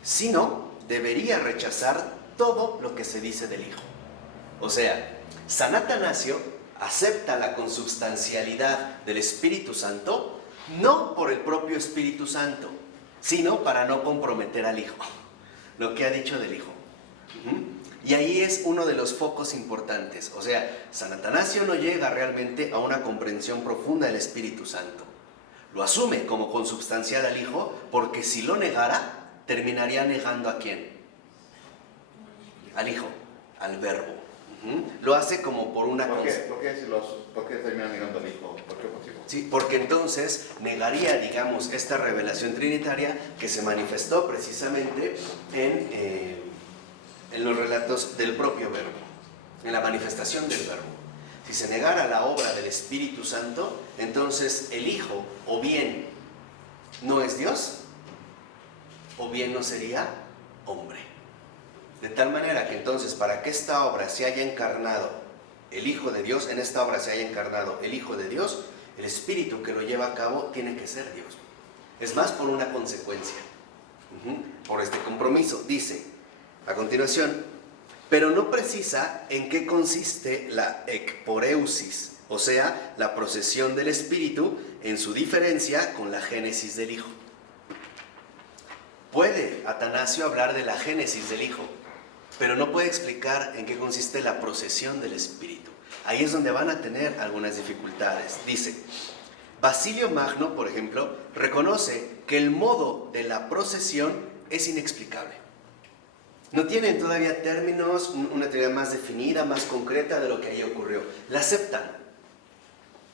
Si no, debería rechazar todo lo que se dice del Hijo. O sea, San Atanasio acepta la consubstancialidad del Espíritu Santo, no por el propio Espíritu Santo, sino para no comprometer al Hijo, lo que ha dicho del Hijo. Y ahí es uno de los focos importantes. O sea, San Atanasio no llega realmente a una comprensión profunda del Espíritu Santo. Lo asume como consubstancial al Hijo, porque si lo negara, terminaría negando ¿a quién? Al Hijo, al Verbo. Lo hace como por una... ¿Por qué termina negando al Hijo? ¿Por qué motivo? Sí, porque entonces negaría, digamos, esta revelación trinitaria que se manifestó precisamente en los relatos del propio Verbo, en la manifestación del Verbo. Si se negara la obra del Espíritu Santo, entonces el Hijo o bien no es Dios, o bien no sería hombre. De tal manera que entonces para que esta obra se haya encarnado el Hijo de Dios, en esta obra se haya encarnado el Hijo de Dios, el Espíritu que lo lleva a cabo tiene que ser Dios. Es más, por una consecuencia, por este compromiso. Dice, a continuación, pero no precisa en qué consiste la ekporeusis, o sea, la procesión del Espíritu en su diferencia con la génesis del Hijo. Puede Atanasio hablar de la génesis del Hijo, pero no puede explicar en qué consiste la procesión del Espíritu. Ahí es donde van a tener algunas dificultades. Dice, Basilio Magno, por ejemplo, reconoce que el modo de la procesión es inexplicable. No tienen todavía términos, una teoría más definida, más concreta de lo que ahí ocurrió. La aceptan,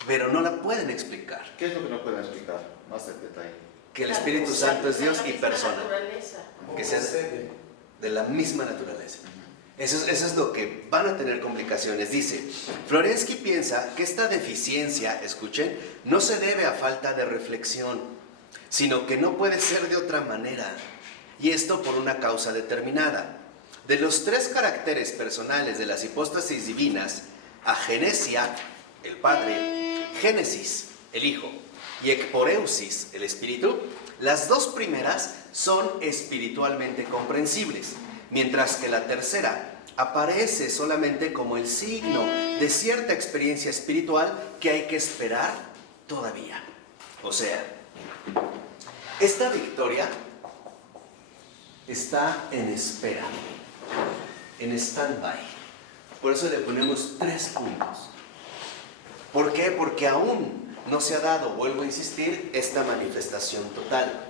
pero no la pueden explicar. ¿Qué es lo que no pueden explicar? Más en detalle. Que el Espíritu Santo es Dios y persona. Que sea Procede. de la misma naturaleza. Eso es lo que van a tener complicaciones. Dice, Florensky piensa que esta deficiencia, escuchen, no se debe a falta de reflexión, sino que no puede ser de otra manera, y esto por una causa determinada. De los tres caracteres personales de las hipóstasis divinas, agenesia, el Padre, génesis, el Hijo, y ekporeusis, el Espíritu, las dos primeras son espiritualmente comprensibles, mientras que la tercera aparece solamente como el signo de cierta experiencia espiritual que hay que esperar todavía. O sea, esta victoria está en espera, en stand-by. Por eso le ponemos 3 puntos. ¿Por qué? Porque aún no se ha dado, vuelvo a insistir, esta manifestación total.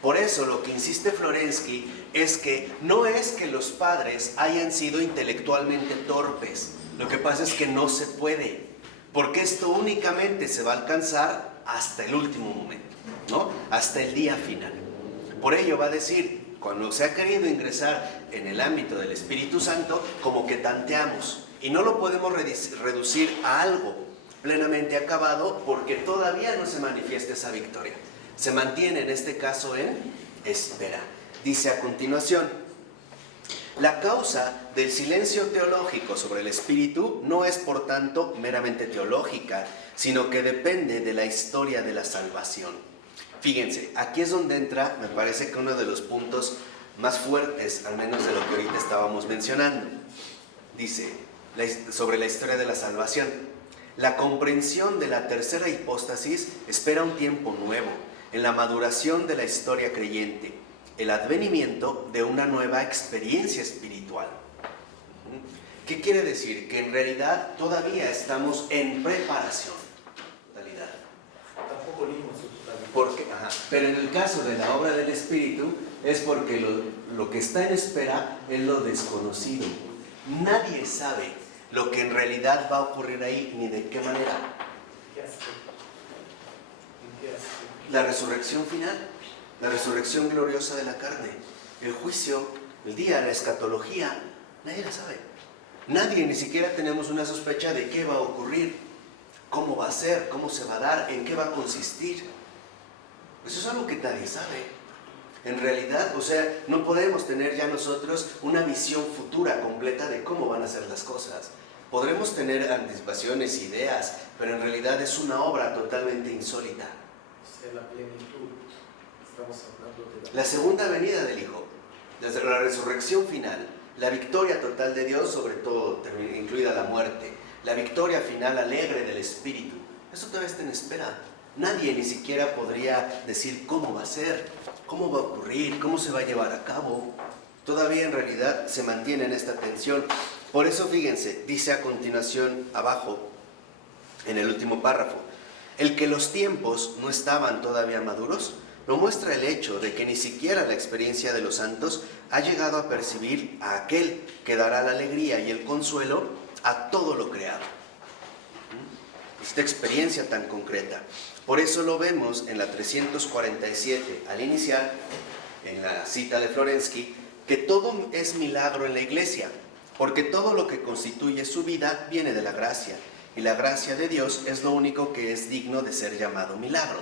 Por eso lo que insiste Florensky es que no es que los padres hayan sido intelectualmente torpes. Lo que pasa es que no se puede, porque esto únicamente se va a alcanzar hasta el último momento, ¿no? Hasta el día final. Por ello va a decir, cuando se ha querido ingresar en el ámbito del Espíritu Santo, como que tanteamos, y no lo podemos reducir a algo plenamente acabado, porque todavía no se manifiesta esa victoria. Se mantiene en este caso en espera. Dice a continuación, la causa del silencio teológico sobre el Espíritu no es por tanto meramente teológica, sino que depende de la historia de la salvación. Fíjense, aquí es donde entra, me parece que uno de los puntos más fuertes, al menos de lo que ahorita estábamos mencionando. Dice, sobre la historia de la salvación. La comprensión de la tercera hipóstasis espera un tiempo nuevo, en la maduración de la historia creyente, el advenimiento de una nueva experiencia espiritual. ¿Qué quiere decir? Que en realidad todavía estamos en preparación. Totalidad. Tampoco leímos su totalidad. Porque, pero en el caso de la obra del Espíritu es porque lo que está en espera es lo desconocido. Nadie sabe lo que en realidad va a ocurrir ahí ni de qué manera. ¿Qué hace? ¿Qué hace? La resurrección final, la resurrección gloriosa de la carne, el juicio, el día, la escatología, nadie la sabe. Nadie, ni siquiera tenemos una sospecha de qué va a ocurrir. ¿Cómo va a ser? ¿Cómo se va a dar? ¿En qué va a consistir? Eso es algo que nadie sabe. En realidad, o sea, no podemos tener ya nosotros una visión futura completa de cómo van a ser las cosas. Podremos tener anticipaciones, ideas, pero en realidad es una obra totalmente insólita. O sea, la plenitud. Estamos hablando de La segunda venida del Hijo, desde la resurrección final, la victoria total de Dios sobre todo, incluida la muerte, la victoria final alegre del Espíritu, eso todavía está en espera. Nadie ni siquiera podría decir cómo va a ser, cómo va a ocurrir, cómo se va a llevar a cabo. Todavía en realidad se mantiene en esta tensión. Por eso fíjense, dice a continuación abajo, en el último párrafo, el que los tiempos no estaban todavía maduros, lo muestra el hecho de que ni siquiera la experiencia de los santos ha llegado a percibir a aquel que dará la alegría y el consuelo a todo lo creado. Esta experiencia tan concreta. Por eso lo vemos en la 347, al iniciar, en la cita de Florensky, que todo es milagro en la iglesia, porque todo lo que constituye su vida viene de la gracia, y la gracia de Dios es lo único que es digno de ser llamado milagro.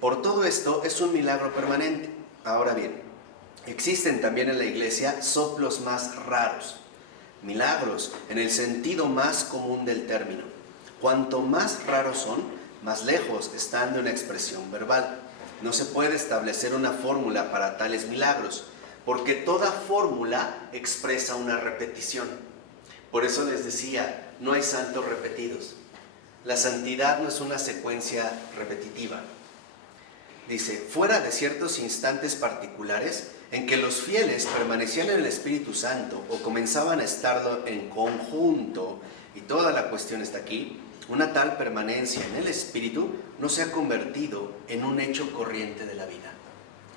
Por todo esto es un milagro permanente. Ahora bien, existen también en la iglesia soplos más raros, milagros en el sentido más común del término. Cuanto más raros son, más lejos están de una expresión verbal. No se puede establecer una fórmula para tales milagros, porque toda fórmula expresa una repetición. Por eso les decía, no hay santos repetidos. La santidad no es una secuencia repetitiva. Dice, fuera de ciertos instantes particulares en que los fieles permanecían en el Espíritu Santo o comenzaban a estarlo en conjunto, y toda la cuestión está aquí, una tal permanencia en el Espíritu no se ha convertido en un hecho corriente de la vida.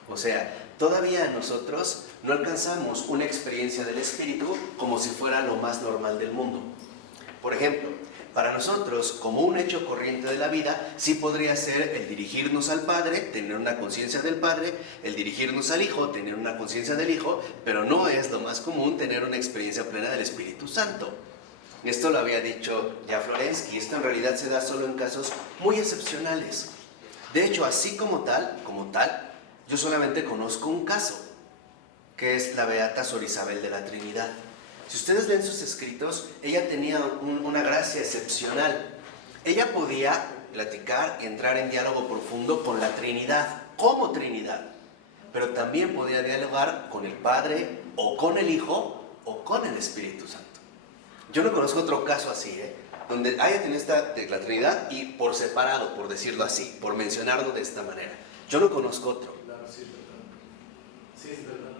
O sea, todavía nosotros no alcanzamos una experiencia del Espíritu como si fuera lo más normal del mundo. Por ejemplo, para nosotros, como un hecho corriente de la vida, sí podría ser el dirigirnos al Padre, tener una conciencia del Padre, el dirigirnos al Hijo, tener una conciencia del Hijo, pero no es lo más común tener una experiencia plena del Espíritu Santo. Esto lo había dicho ya Florensky, esto en realidad se da solo en casos muy excepcionales. De hecho, así como tal, yo solamente conozco un caso, que es la beata Sor Isabel de la Trinidad. Si ustedes leen sus escritos, ella tenía una gracia excepcional. Ella podía platicar, entrar en diálogo profundo con la Trinidad, como Trinidad, pero también podía dialogar con el Padre, o con el Hijo, o con el Espíritu Santo. Yo no conozco otro caso así, donde haya tenido la Trinidad y por separado, por decirlo así, por mencionarlo de esta manera. Yo no conozco otro. Claro, sí, es verdad. Sí, es verdad.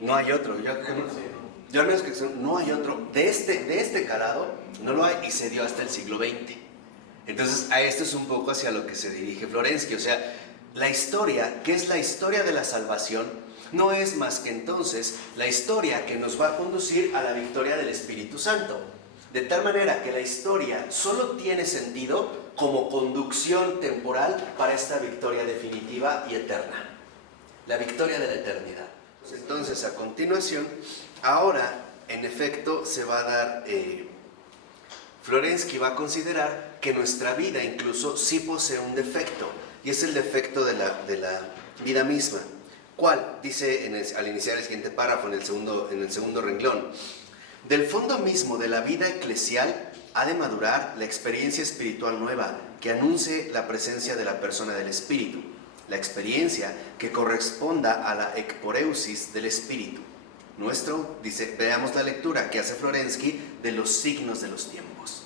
No hay otro. Yo al menos que no hay otro. De este calado no lo hay y se dio hasta el siglo XX. Entonces, a esto es un poco hacia lo que se dirige Florensky. O sea, la historia, que es la historia de la salvación, no es más que entonces la historia que nos va a conducir a la victoria del Espíritu Santo. De tal manera que la historia solo tiene sentido como conducción temporal para esta victoria definitiva y eterna. La victoria de la eternidad. Entonces, a continuación, ahora, en efecto, se va a dar... Florensky va a considerar que nuestra vida incluso sí posee un defecto, y es el defecto de la vida misma. ¿Cuál? Dice al iniciar el siguiente párrafo, en el segundo renglón. Del fondo mismo de la vida eclesial ha de madurar la experiencia espiritual nueva que anuncie la presencia de la persona del Espíritu, la experiencia que corresponda a la ekporeusis del Espíritu. Veamos la lectura que hace Florensky de los signos de los tiempos.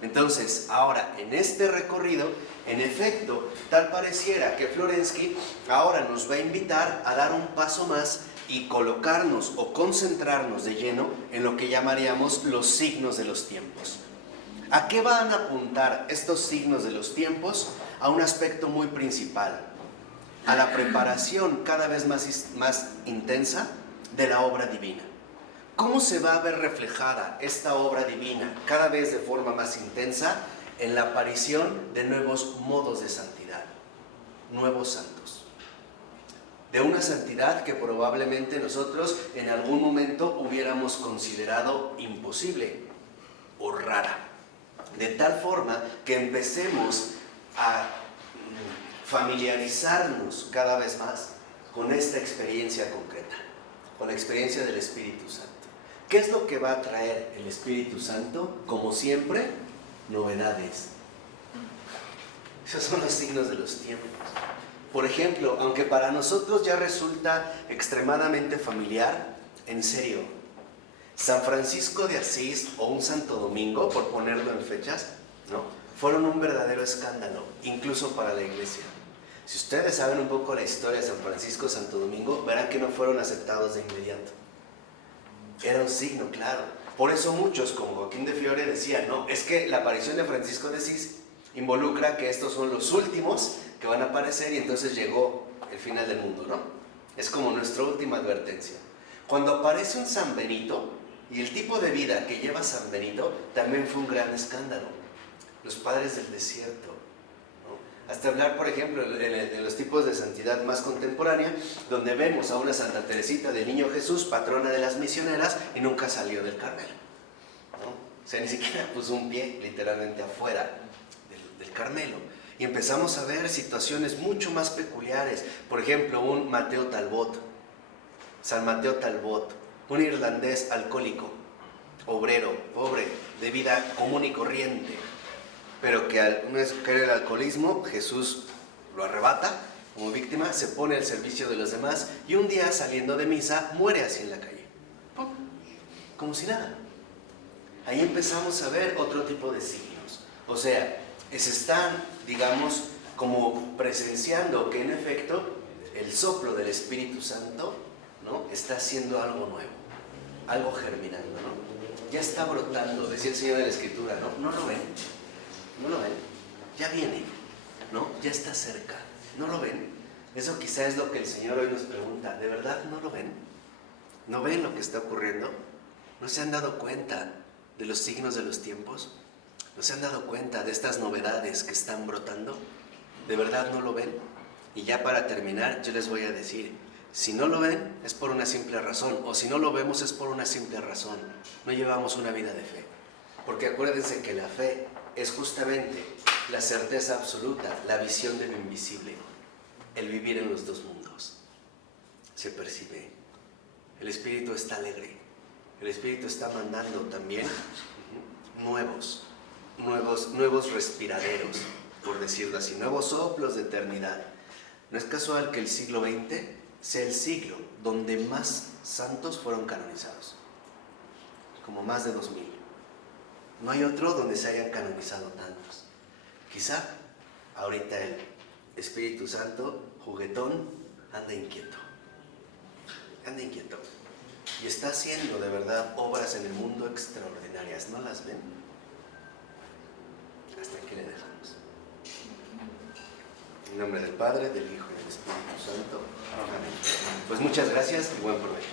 Entonces, ahora, en este recorrido, en efecto, tal pareciera que Florensky ahora nos va a invitar a dar un paso más y colocarnos o concentrarnos de lleno en lo que llamaríamos los signos de los tiempos. ¿A qué van a apuntar estos signos de los tiempos? A un aspecto muy principal, a la preparación cada vez más intensa de la obra divina. ¿Cómo se va a ver reflejada esta obra divina cada vez de forma más intensa? En la aparición de nuevos modos de santidad, nuevos santos. De una santidad que probablemente nosotros en algún momento hubiéramos considerado imposible o rara. de tal forma que empecemos a familiarizarnos cada vez más con esta experiencia concreta, con la experiencia del Espíritu Santo. ¿Qué es lo que va a traer el Espíritu Santo? Como siempre, novedades. Esos son los signos de los tiempos. Por ejemplo, aunque para nosotros ya resulta extremadamente familiar, en serio, San Francisco de Asís o un Santo Domingo, por ponerlo en fechas, ¿no?, fueron un verdadero escándalo, incluso para la iglesia. Si ustedes saben un poco la historia de San Francisco, Santo Domingo, verán que no fueron aceptados de inmediato. Era un signo, claro. Por eso muchos, como Joaquín de Fiore, decían, no, es que la aparición de Francisco de Asís involucra que estos son los últimos que van a aparecer y entonces llegó el final del mundo, ¿no? Es como nuestra última advertencia. Cuando aparece un San Benito, y el tipo de vida que lleva San Benito también fue un gran escándalo. Los padres del desierto, ¿no? Hasta hablar, por ejemplo, de los tipos de santidad más contemporánea, donde vemos a una Santa Teresita del Niño Jesús, patrona de las misioneras, y nunca salió del Carmelo, ¿no? O sea, ni siquiera puso un pie literalmente afuera del Carmelo. Y empezamos a ver situaciones mucho más peculiares. Por ejemplo, un Mateo Talbot, San Mateo Talbot, un irlandés alcohólico, obrero, pobre, de vida común y corriente, pero que al no caer el alcoholismo, Jesús lo arrebata como víctima, se pone al servicio de los demás y un día saliendo de misa muere así en la calle, como si nada. Ahí empezamos a ver otro tipo de signos. O sea, se están, digamos, como presenciando que en efecto el soplo del Espíritu Santo, ¿no?, está haciendo algo nuevo, algo germinando, ¿no? Ya está brotando, decía el Señor de la Escritura, ¿no? ¿No lo ven? ¿No lo ven? Ya viene, ¿no? Ya está cerca. ¿No lo ven? Eso quizá es lo que el Señor hoy nos pregunta. ¿De verdad no lo ven? ¿No ven lo que está ocurriendo? ¿No se han dado cuenta de los signos de los tiempos? ¿No se han dado cuenta de estas novedades que están brotando? ¿De verdad no lo ven? Y ya para terminar, yo les voy a decir, si no lo ven es por una simple razón, o si no lo vemos es por una simple razón. No llevamos una vida de fe. Porque acuérdense que la fe es justamente la certeza absoluta, la visión de lo invisible, el vivir en los dos mundos. Se percibe. El Espíritu está alegre. El Espíritu está mandando también nuevos respiraderos, por decirlo así, nuevos soplos de eternidad. No es casual que el siglo XX sea el siglo donde más santos fueron canonizados, como más de 2000. No hay otro donde se hayan canonizado tantos. Quizá ahorita el Espíritu Santo, juguetón, anda inquieto. Y está haciendo de verdad obras en el mundo extraordinarias. ¿No las ven? ¿Hasta aquí le dejamos? En nombre del Padre, del Hijo y del Espíritu Santo. Amén. Pues muchas gracias y buen provecho.